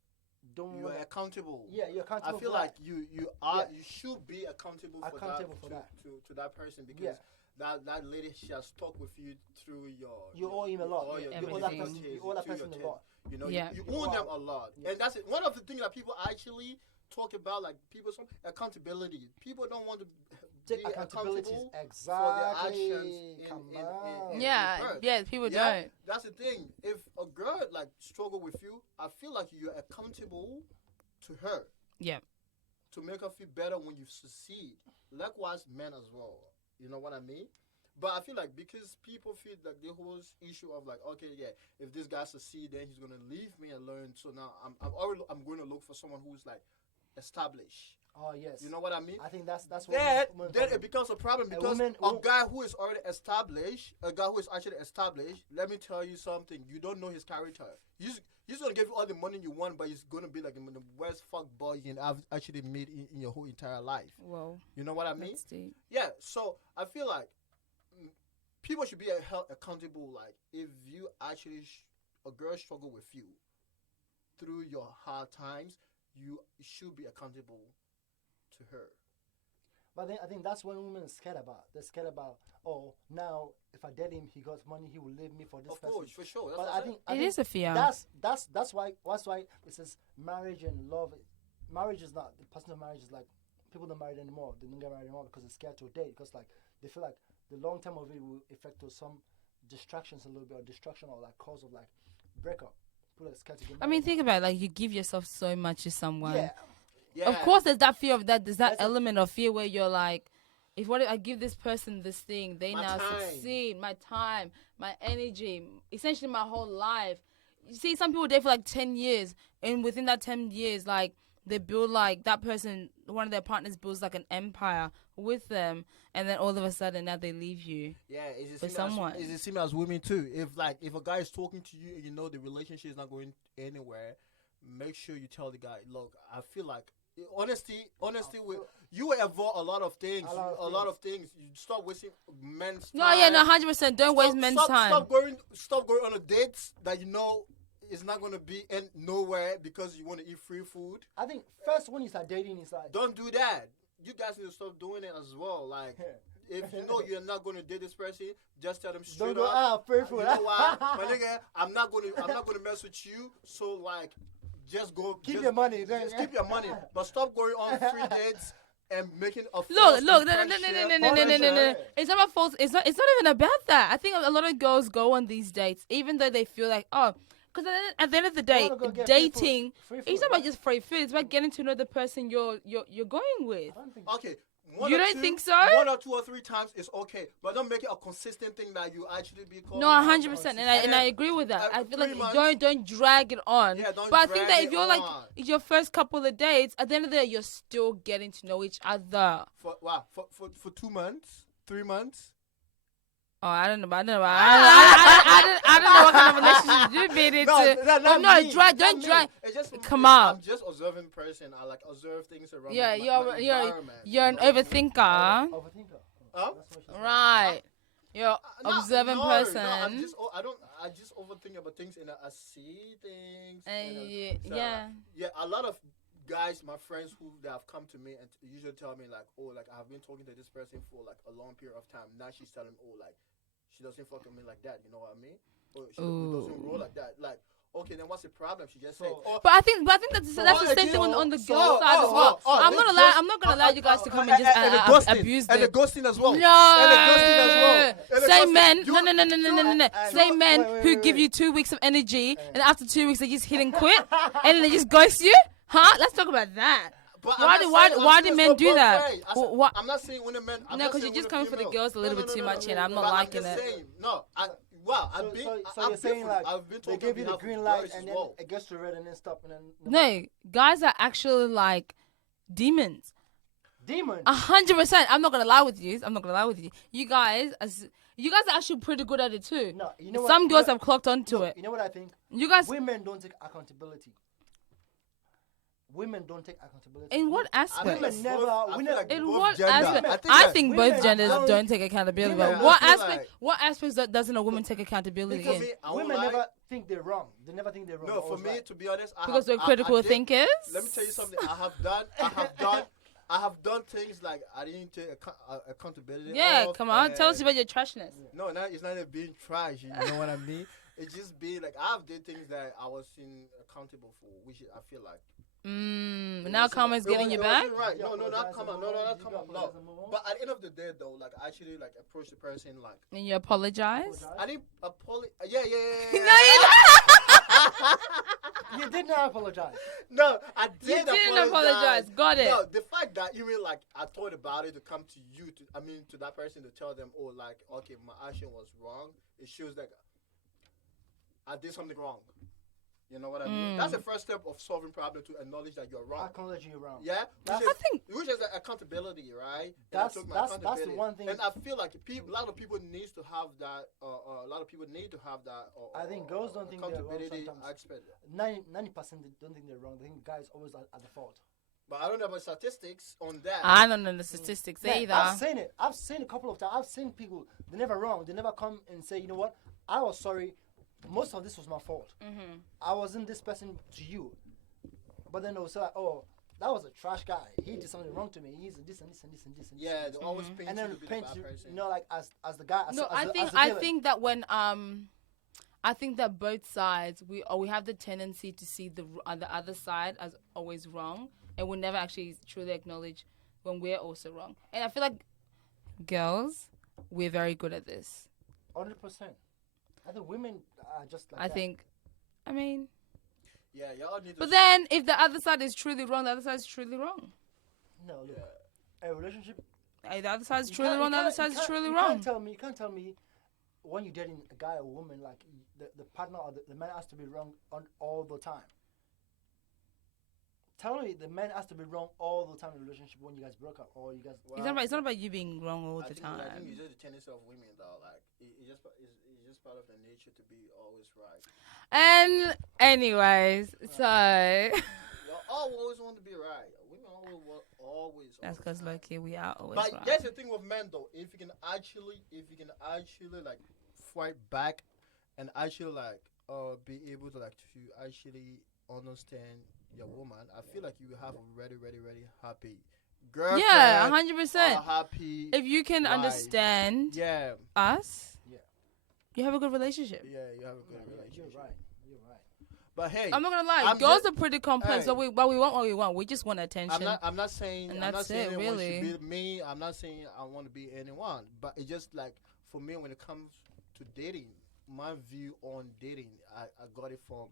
don't. You are accountable. Yeah, you're accountable. I feel for like that. you should be accountable for that to that person, because that lady, she has stuck with you through you owe him a lot. You owe that person a lot. You know, Yeah. you owe them a lot, and that's it. One of the things that people actually talk about, like accountability. People don't want to take be accountability accountable exactly. for their actions in Yeah, return. yeah, people Yeah, don't. that's the thing. If a girl like struggle with you, I feel like you're accountable to her. Yeah. To make her feel better when you succeed. Likewise, men as well. You know what I mean? But I feel like because people feel like the whole issue of like, okay, yeah, if this guy succeed, then he's gonna leave me alone. So now I'm going to look for someone who's like established. Oh yes. You know what I mean? I think that's what. Then it becomes a problem, because a guy who is already established, a guy who is actually established. Let me tell you something. You don't know his character. He's gonna give you all the money you want, but he's gonna be like the worst fuck boy you have actually made in your whole entire life. Whoa. You know what I mean? That's deep. Yeah. So I feel like people should be held accountable. Like if you actually a girl struggle with you through your hard times, you should be accountable to her. But then I think that's what women are scared about. They're scared about, oh, now if I date him, he got money, he will leave me for this person. Of course, for sure. That's But what I think It is a fear. That's why it says marriage and love. Marriage is not the person of marriage is like people don't marry anymore. They don't get married anymore because they're scared to date, because like they feel like the long term of it will affect to some distractions a little bit, or distraction, or like cause of like breakup. People are scared to get married. I mean, think about it. Like, you give yourself so much to someone. Yeah. Yeah. Of course, there's that fear of that. There's that That's element of fear where you're like, if I give this person this thing, they My now time. succeed. My time, my energy, essentially my whole life. You see, some people date for like 10 years, and within that 10 years, like, they build like that person, one of their partners builds like an empire with them, and then all of a sudden now they leave you. Yeah, For someone. It's the same as women too. If a guy is talking to you and you know the relationship is not going anywhere, make sure you tell the guy, look, I feel like honesty you will avoid a lot of things. A lot of things. You stop wasting men's time. No, yeah, no, 100%. Don't waste men's time. Stop going on a date that you know is not going to be in nowhere because you want to eat free food. I think first when you start dating, it's like Don't do that. You guys need to stop doing it as well. Like, if you know you're not going to date this person, just tell them straight don't go up. free food. You know what, my nigga? I'm not gonna mess with you. So like, just go. Keep your money. Just keep your money, but stop going on free dates and making a false Look, no. impression. It's not about false. It's not even about that. I think a lot of girls go on these dates even though they feel like, oh, because at the end of the day, wanna go get dating, free food, it's not about right? just free food. It's about getting to know the person you're going with. I don't think Okay. You don't think so? 1 or 2 or 3 times is okay, but don't make it a consistent thing that you actually be called. No, 100%, and I agree with that. I feel 3 like months, don't drag it on. Yeah, don't but I think drag that it if you're like on. your first couple of dates, at the end of the day, you're still getting to know each other. For 2 months, 3 months. Oh, I don't know. I don't know what kind of relationship you've been into. Don't drag. It's just, Come on. I'm just observing person. I like observe things around. Yeah, my environment. you're an overthinker. overthinker. Huh? That's what she said. Right. You're observant no, person. No, I just overthink about things and I see things. Yeah. A lot of guys, my friends who they have come to me and usually tell me like, oh, like I've been talking to this person for like a long period of time. Now she's telling me, oh, like she doesn't fuck with me like that. You know what I mean? Or she doesn't roll like that. Like. Okay, then what's the problem? She just said. Oh, but I think that's the same thing on the girl side as well. I'm not gonna allow you guys to come and just abuse them. And the ghosting as well. No. And the ghosting as well. Same men. No. Same men who give you 2 weeks of energy, and after 2 weeks they just hit and quit, and then they just ghost you. Huh? Let's talk about that. But Why do men do that? I'm not saying when the men. No, because you're just coming for the girls a little bit too much, and I'm not liking it. So you're saying like they gave you the green light and then it gets to red and then stop and then. No, guys are actually like demons. Demons. 100%. I'm not gonna lie with you. You guys are actually pretty good at it too. No, you know what? Some girls have clocked onto it. You know what I think? You guys. Women don't take accountability. Women don't take accountability. In what aspect? Women never. In what aspect? I think both genders don't take accountability. But what aspect? What aspects doesn't a woman take accountability in? Women never think they're wrong. They never think they're wrong. No, for me, to be honest, because we're critical thinkers. Let me tell you something. I have done things like I didn't take accountability. Yeah, come on, tell us about your trashness. No, it's not even being trash. You know what I mean? It's just being like I've did things that I wasn't accountable for, which I feel like. Now karma's getting you back? Right. No, not karma. No. But at the end of the day, though, like I actually like approach the person like. And you apologize? I didn't apologize. Yeah. No, you don't. You did not apologize. No, I did. You didn't apologize. Got it. No, the fact that even like I thought about it to come to you, to that person to tell them, oh, like okay, my action was wrong. It shows that I did something wrong. You know what I mean? That's the first step of solving problem, to acknowledge that you're wrong. Acknowledging you're wrong. Yeah, which is accountability, right? That's the one thing. And I feel like a lot of people need to have that. A lot of people need to have that. I think girls don't think they're wrong sometimes. 90% don't think they're wrong. They think guys always at the fault. But I don't know about statistics on that. I don't know the statistics either. I've seen it. I've seen a couple of times. I've seen people. They're never wrong. They never come and say, you know what? I was sorry. Most of this was my fault. I wasn't this person to you. But then they'll say like, oh, that was a trash guy. He did something wrong to me. He's this and this and this and this. Yeah, they always paint and then you to be the bad person. You know, like as the guy. No, I think that when I think that both sides we have the tendency to see the other side as always wrong, and we never actually truly acknowledge when we're also wrong. And I feel like girls, we're very good at this. 100%. I think women are just like I mean. Yeah, y'all need to. But then, if the other side is truly wrong, the other side is truly wrong. No, look, a relationship. The other side is truly wrong. The other side is truly wrong. You can't tell me when you're dating a guy or woman, like the partner or the man has to be wrong all the time. Tell me the man has to be wrong all the time in a relationship when you guys broke up or you guys. It's not about you being wrong all the time. I think it's just the tendency of women, though. Like it's just part of the nature to be always right. And anyways, so you always want to be right. Women always. That's because lucky we are always right. right. That's the thing with men, though. If you can actually like fight back and actually like be able to like to actually understand your woman, I feel like you will have a really happy girlfriend. Yeah, 100%. Happy. If you can understand us, you have a good relationship. Yeah, you have a good relationship. You're right. But hey, I'm not gonna lie, girls are pretty complex. But we want what we want. We just want attention. I'm not saying. And I'm that's not saying it, anyone really. should be me. I'm not saying I want to be anyone. But it's just like for me, when it comes to dating, my view on dating, I got it from.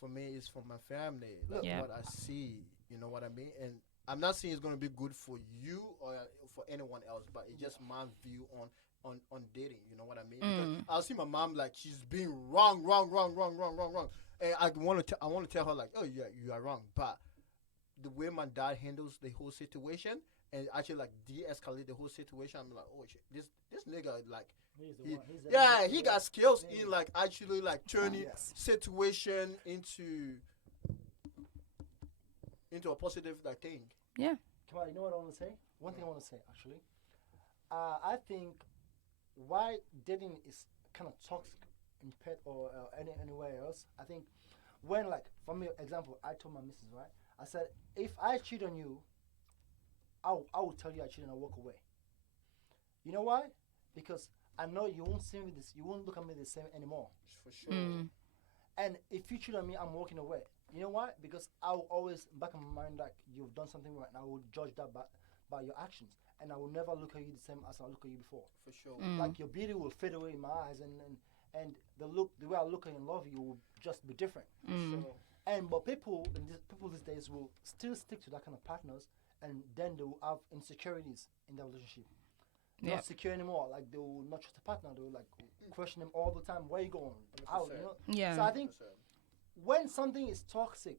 For me, it's from my family. Like what I see. You know what I mean? And I'm not saying it's gonna be good for you or for anyone else, but it's just my view on dating. You know what I mean? Because I'll see my mom like she's being wrong. And I want to tell her like, oh yeah, you are wrong. But the way my dad handles the whole situation and actually like de-escalate the whole situation, I'm like, oh shit, this nigga like, he got skills in like actually like turning situation into a positive like thing. Yeah. Come on, you know what I want to say? One thing I want to say actually, I think why dating is kind of toxic in pet or anywhere else. I think when, like, for me, example, I told my missus, right? I said, if I cheat on you, I will tell you I cheated and I'll walk away. You know why? Because I know you won't see me this, you won't look at me the same anymore. For sure. And if you cheat on me, I'm walking away. You know why? Because I will always back in my mind like you've done something right, and I will judge that by your actions, and I will never look at you the same as I look at you before. For sure. Like your beauty will fade away in my eyes, and the way I look at you and love you will just be different. Sure. And but people these days will still stick to that kind of partners, and then they will have insecurities in their relationship. Not secure anymore. Like they will not trust a partner. They will like question them all the time. Where you going? Out, you know? Yeah. So I think when something is toxic,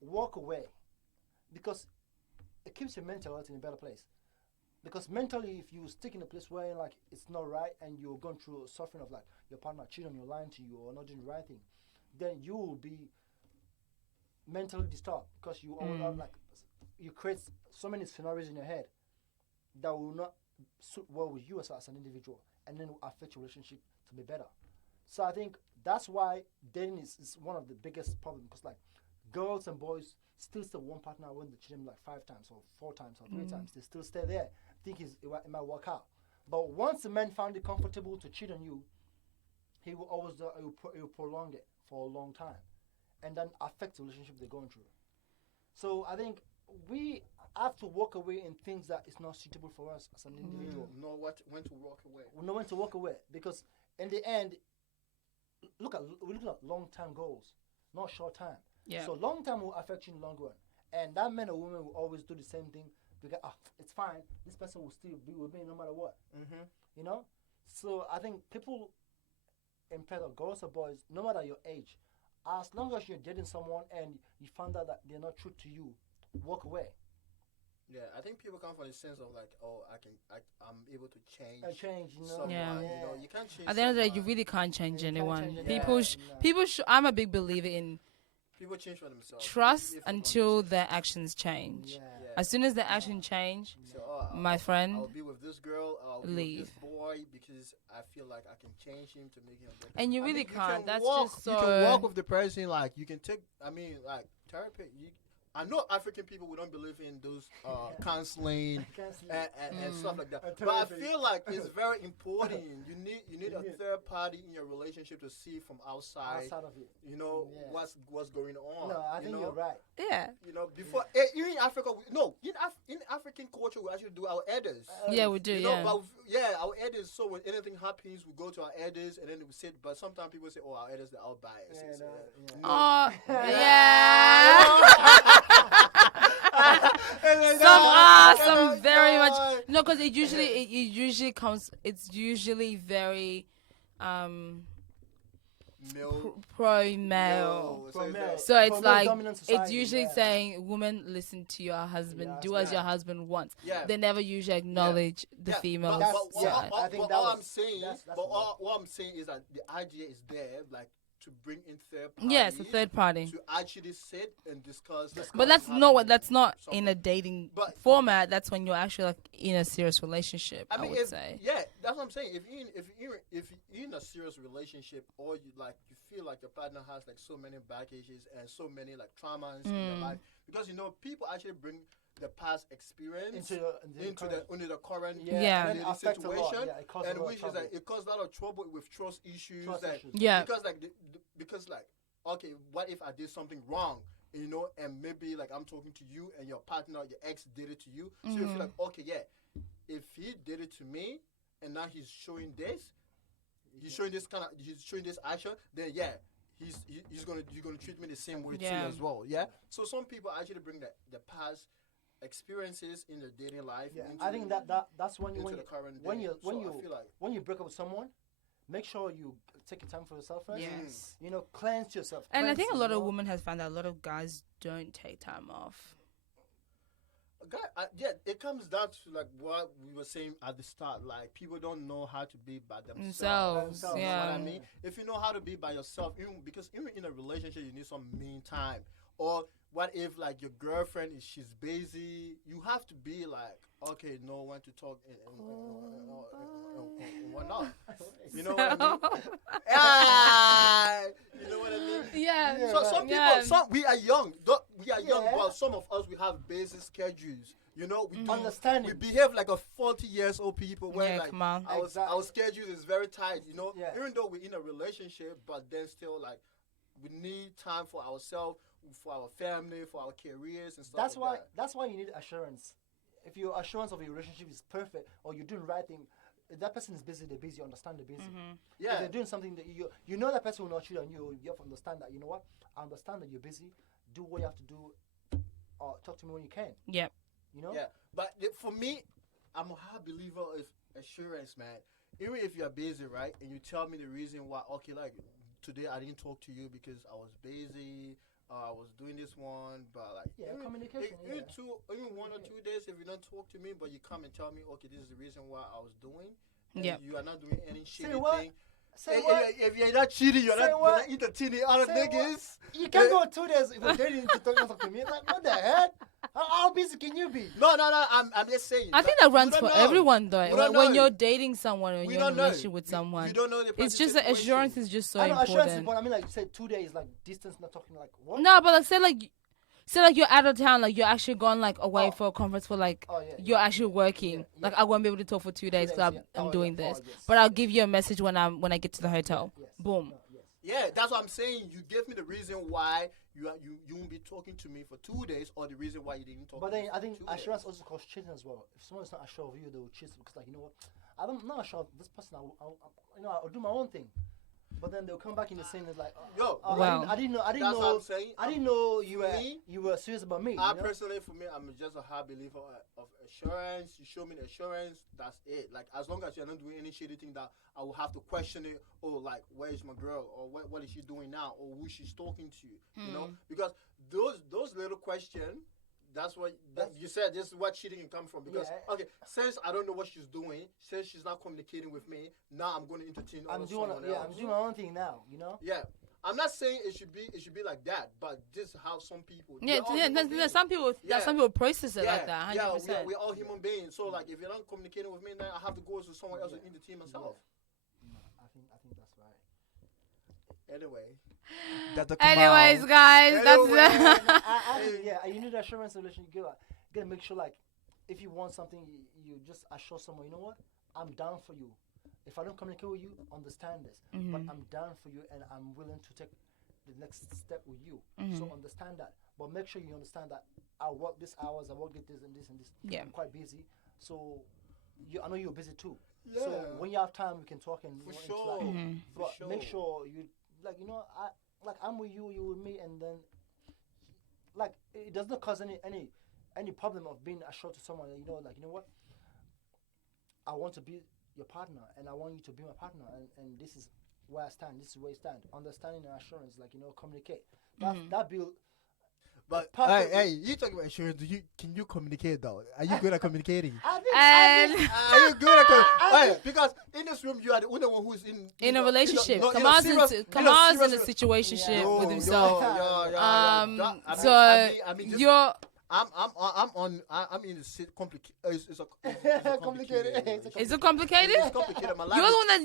walk away, because it keeps your mental health in a better place. Because mentally, if you stick in a place where like it's not right and you're going through suffering of like your partner cheating on you, lying to you, or not doing the right thing, then you will be mentally disturbed because you always have like you create so many scenarios in your head that will not suit well with you as an individual, and then will affect your relationship to be better. So I think that's why dating is one of the biggest problems, because like girls and boys still stay one partner when they cheat them like 5 times or 4 times or 3 times. They still stay there, think it might work out. But once the man found it comfortable to cheat on you, he will always he will prolong it for a long time, and then affect the relationship they're going through. So I think we have to walk away in things that is not suitable for us as an individual. Know when to walk away. We know when to walk away, because in the end, we look at long-term goals, not short-term. Yeah. So long-term will affect you in the long run, and that man or woman will always do the same thing because it's fine. This person will still be with me no matter what. You know. So I think people, in fact, girls or boys, no matter your age, as long as you're dating someone and you find out that they're not true to you, walk away. Yeah, I think people come from the sense of like, oh, I'm able to change. Change, you know. Someone, Yeah. you know, you can't change. At the end of the day, you someone. really can't change You can't anyone. change People, anyone. I'm a big believer in People change for themselves. trust If I'm until honest. their actions change. Yeah. As soon as the action change, So, my friend, I'll be with this girl. I'll be leave. with this boy because I feel like I can change him to make him better. And you I really mean, can't. That's walk, just so. You can walk with the person. Like you can take. I mean, like therapy. I know African people, we don't believe in those counseling and stuff like that. But I feel like it's very important. You need a third party in your relationship to see from outside. Outside of it. You know what's going on. No, I think you're right. Yeah. You know, before even in Africa, in African culture, we actually do our elders. Yeah, we do. You know, Yeah. but our elders. So when anything happens, we go to our elders, and then we sit. But sometimes people say, "Oh, our elders, they're all biased." Oh, yeah. Some very much no, because it usually comes. It's usually very pro male. So it's like it's usually saying, "Women, listen to your husband. Do as your husband wants." Yeah. They never usually acknowledge the female side. What I'm saying is that the idea is there, like to bring in third parties. Yes, a third party. To actually sit and discuss. But that's not in something. a dating format. That's when you're actually like in a serious relationship. I would say. Yeah, that's what I'm saying. If you're in a serious relationship, or you feel like your partner has like so many baggages and so many like traumas in your life, because people actually bring the past experience into the current situation, and which is like it causes a lot of trouble with trust issues. Because okay, what if I did something wrong? You know, and maybe like I'm talking to you and your partner, your ex did it to you, so you feel like, okay, yeah, if he did it to me and now he's showing this action, then yeah, you're gonna treat me the same way too as well. Yeah. So some people actually bring the past experiences in their dating life. Yeah, I think that's when you break up with someone, make sure you take your time for yourself first. Yes. You know, cleanse yourself. And I think a lot of women have found out a lot of guys don't take time off. It comes down to like what we were saying at the start. Like people don't know how to be by themselves. Yeah. You know what I mean? If you know how to be by yourself, because even in a relationship, you need some mean time. Or what if like your girlfriend is she's busy? You have to be like, okay, know when to talk and whatnot. You know what I mean? Ah, you know what I mean? Yeah. So some people, Yeah. we are young. We are young, but some of us we have busy schedules. You know, we do, Understanding. we behave like a 40 years old people where Yeah, like come on. our Exactly. our schedule is very tight. You know, Yeah. even though we're in a relationship, but then still like we need time for ourselves, for our family, for our careers and stuff. That's like why. that. That's why you need assurance. If your assurance of your relationship is perfect, or you're doing the right thing, if that person is busy, they're busy. You understand they're busy. If Yeah. they're doing something that you know that person will not cheat on you. You have to understand that. You know what? I understand that you're busy. Do what you have to do. Or talk to me when you can. Yep. You know. Yeah, but for me, I'm a hard believer of assurance, man. Even if you're busy, right, and you tell me the reason why, okay, like today I didn't talk to you because I was busy, I was doing this one, but like Yeah, communication, even yeah. even 1 or 2 days, if you don't talk to me, but you come and tell me, okay, this is the reason why I was doing, and Yep. you are not doing any shitty what? thing. Say If- what? If you're not cheating, you're Say not what? entertaining other Say what? niggas. You can't go 2 days if you're dating to talk to me. Like, what the heck? How busy can you be? No, I'm just saying. I think like, that runs we for don't know. everyone, We though. don't When know. you're dating someone or We you're in a don't know. relationship with We someone, don't know the it's person's just that situation. assurance is just so I know assurance is important. important. I mean, like you said, 2 days, like distance, not talking like what? No, but like say like you're out of town, like you're actually gone like away Oh. for a conference for like Oh, yeah, you're yeah, actually working. yeah, Like yeah. I won't be able to talk for 2 days days, because yeah. I'm Oh, doing yeah. this. Oh, yes. But I'll give you a message when I get to the hotel. Yes. Boom. No, yes. Yeah, that's what I'm saying. You gave me the reason why you won't be talking to me for 2 days, or the reason why you didn't talk. But to me then for I think 2 assurance days. also causes cheating as well. If someone's not assured of you, they will cheat because, like, you know what? I'm not assured of this person. I'll do my own thing. But then they'll come back in the same. It's like, Yo, Wow. I didn't know. That's what I'm saying. I didn't know you for were me, you were serious about me. I You know? personally, for me, I'm just a hard believer of assurance. You show me the assurance, that's it. Like as long as you're not doing any shitty thing that I will have to question it. Oh, like where is my girl, or what is she doing now, or who she's talking to? You know, because those little questions. That's what you said. This is what cheating can come from. Because Yeah. okay, since I don't know what she's doing, since she's not communicating with me, now I'm going to entertain I'm someone else. I'm doing my own thing now. You know. Yeah, I'm not saying it should be like that, but this is how some people. Yeah, we're all yeah, human beings. some people Yeah. some people process it Yeah, like that. 100%. yeah, we're all human beings. So like, if you're not communicating with me, then I have to go to someone else and entertain myself. No, I think that's right. Anyway, Anyways, guys, Anyway. that's I think, yeah, you need assurance in relation. You gotta make sure, like, if you want something, you just assure someone, you know what, I'm down for you. If I don't communicate with you, understand this. But I'm down for you, and I'm willing to take the next step with you. So understand that. But make sure you understand that I work these hours, I work this and this and this. Yeah. I'm quite busy. So I know you're busy too. Yeah. So when you have time, we can talk and For interact. sure. For But sure. make sure you, like, you know, I'm with you, you with me, and then like it does not cause any problem of being assured to someone. You know, like, you know what, I want to be your partner, and I want you to be my partner, and this is where I stand. This is where you stand. Understanding and assurance, like, you know, communicate. That build. But Perfect. hey, you talking about insurance? Can you communicate though? Are you good at communicating? and Are you good at communicating? Because in this room, you are the only one who's in a relationship. no, Kamal's in a serious- situationship Yo, with yo, himself. yeah. I mean, this- You're I'm in the complicated. It's a Complicated. relationship. is it complicated? It's complicated. My life,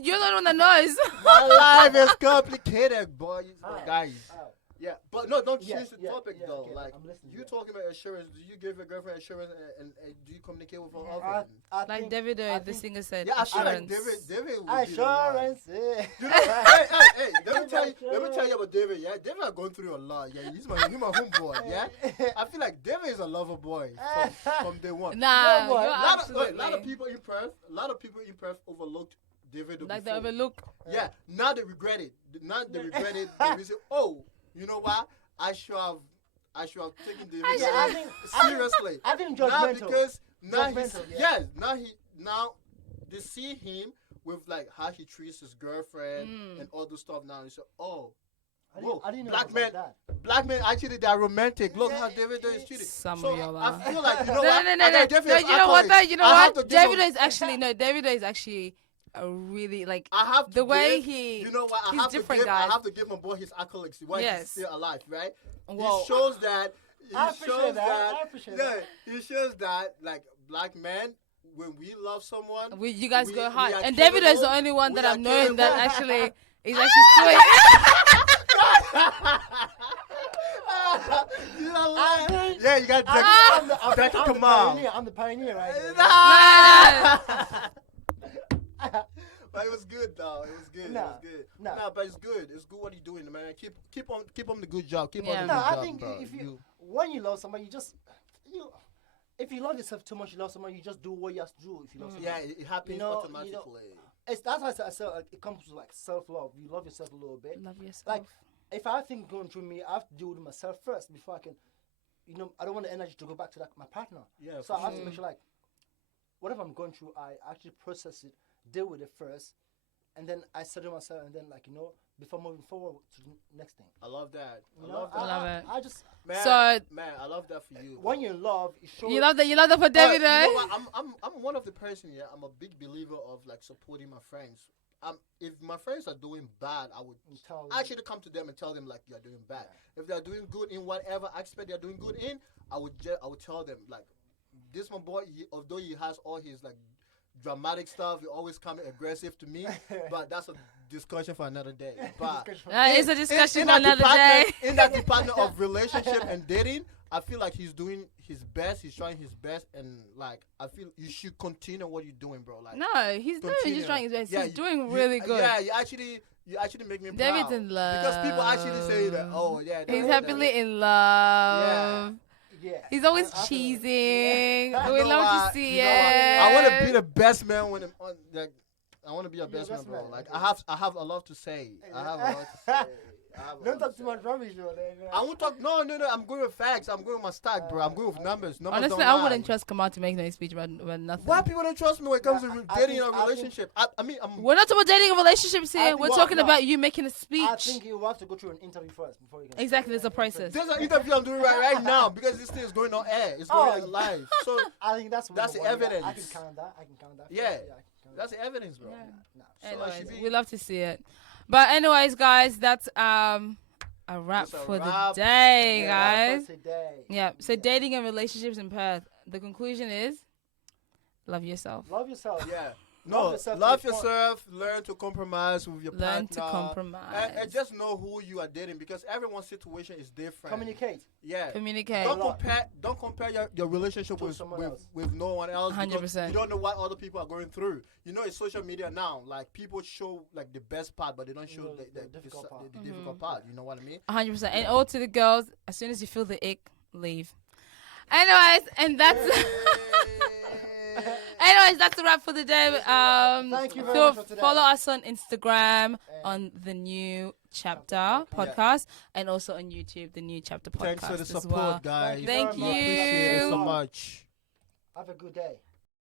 You're the one that knows. my life is complicated, boys, guys. Oh. Yeah, but no, don't Yeah, change the yeah, topic yeah, though. okay, Like, I'm listening, you yeah. talking about assurance? Do you give your girlfriend assurance, and do you communicate with her I often? Like think- Davido, I the think singer said. Yeah, I feel like assurance. David would be the one. assurance. Yeah. You know, hey, let me tell you about David. Yeah, David are going through a lot. Yeah, he's my homeboy. Yeah, I feel like David is a lover boy from day one. Nah, No, boy. you're A lot absolutely. of people in Perth, overlooked David. Like the before. overlook. Yeah, now they regret it. Now they regret it. The reason, oh, you know what? I should have taken David Yeah, I think seriously. I think Now judgmental. because now he's Judgmental, yeah. now they see him with like how he treats his girlfriend and all this stuff. Now they say, oh, whoa, I didn't know black it was men, like that. black men actually they are romantic. Look how David is cheating. Some So of y'all I are. feel like, you know No, what? no, I no, no. gotta give No, his you know what? accolades. Though, you know I have what? to give him- Davido is actually a really like I have to the way give, he. you know what? he's different, I guys. have to give my boy his accolades while Yes. he's still alive, right? Whoa. He shows that. I appreciate that. I appreciate that. He shows that like black men, when we love someone, You guys go hard, are and David is the capable, only one we that are I've known that capable. actually is actually You know what? Yeah, you got I'm Jack the Kamal. pioneer. I'm the pioneer right here. But it was good though. It was good. Nah, It was good. nah. Nah, but it's good. It's good what you're doing, man. Keep on the good job. Keep Yeah. on the No, good I job, think bro. if when you love somebody, if you love yourself too much, you love someone, you just do what you have to do. If you love someone, yeah, it happens automatically. that's why I said like, it comes to like self-love. You love yourself a little bit. love yourself. Like if I think going through me, I have to deal with myself first before I can. I don't want the energy to go back to my partner. Yeah, So I have to make sure like, whatever I'm going through, I actually process it, deal with it first, and then I settle myself, and then before moving forward to the next thing. I love that. You I know, love that. love it. I just Man, So- man, I love that for you. when you're in love, you show. You love that for David, You eh? know what? I'm one of the person. Yeah, I'm a big believer of like supporting my friends. If my friends are doing bad, I would tell actually come to them and tell them like you're doing bad. If they're doing good in whatever aspect they're doing good in, I would tell them like, this my boy. Although he has all his like dramatic stuff, he always coming aggressive to me. But that's a discussion for another day. But It's a discussion in for that another day. department- In that department of relationship and dating, I feel like he's doing his best. He's trying his best, and like I feel you should continue what you're doing, bro. Like No, he's not continue. just trying his best. Yeah, He's doing really good. Yeah, you actually make me David's proud. in love. Because people actually say that. Oh yeah, He's that- happily in love. Yeah. He's always I feel like- cheesing. Yeah. We You know love what? to see You know it. what? I want to be the best man when I'm on like. I want to be a You're best the man, best bro. man, Like okay. I have a lot to say. I have a lot to say. Don't talk too much rubbish, though. I won't talk. No. I'm going with facts. I'm going with my stack, bro. I'm going with numbers. Numbers Honestly, don't I lie. wouldn't trust Kamal to make no speech about nothing. Why people don't trust me when it comes Yeah, to I dating think- a I think- relationship? I mean, I'm. We're not talking about dating or relationships I here. think- We're well, talking no. about you making a speech. I think you have to go through an interview first before you can. Exactly, there's a process. There's an interview I'm doing right now because this thing is going on air. It's going on live. So I think that's That's the one, yeah. evidence. I can count that. Yeah. I can count that. that's the evidence, bro. Yeah. Nah. So I Anyways, should be- we love to see it. But anyways, guys, that's a wrap It's a for wrap. the day, Yeah, guys. for today. Yeah. So dating and relationships in Perth. The conclusion is, love yourself. Love yourself. Yeah. Love No, yourself love to the point. yourself. Learn to compromise with your Learn to partner. compromise. And just know who you are dating because everyone's situation is different. Communicate. Yeah. Communicate. Don't compare your relationship To with, someone with, else. with no one else. because 100%. You don't know what other people are going through. You know, it's social media now. Like people show like the best part, but they don't show No, the difficult part. the difficult part. You know what I mean? 100%. And all to the girls, as soon as you feel the ick, leave. Anyways, and that's anyways, that's a wrap for the day. Thank you very much for today. Follow us on Instagram on the New Chapter podcast and also on YouTube, the New Chapter podcast Thanks for the as support, well. guys. Thank We appreciate it you. so much. Have a good day.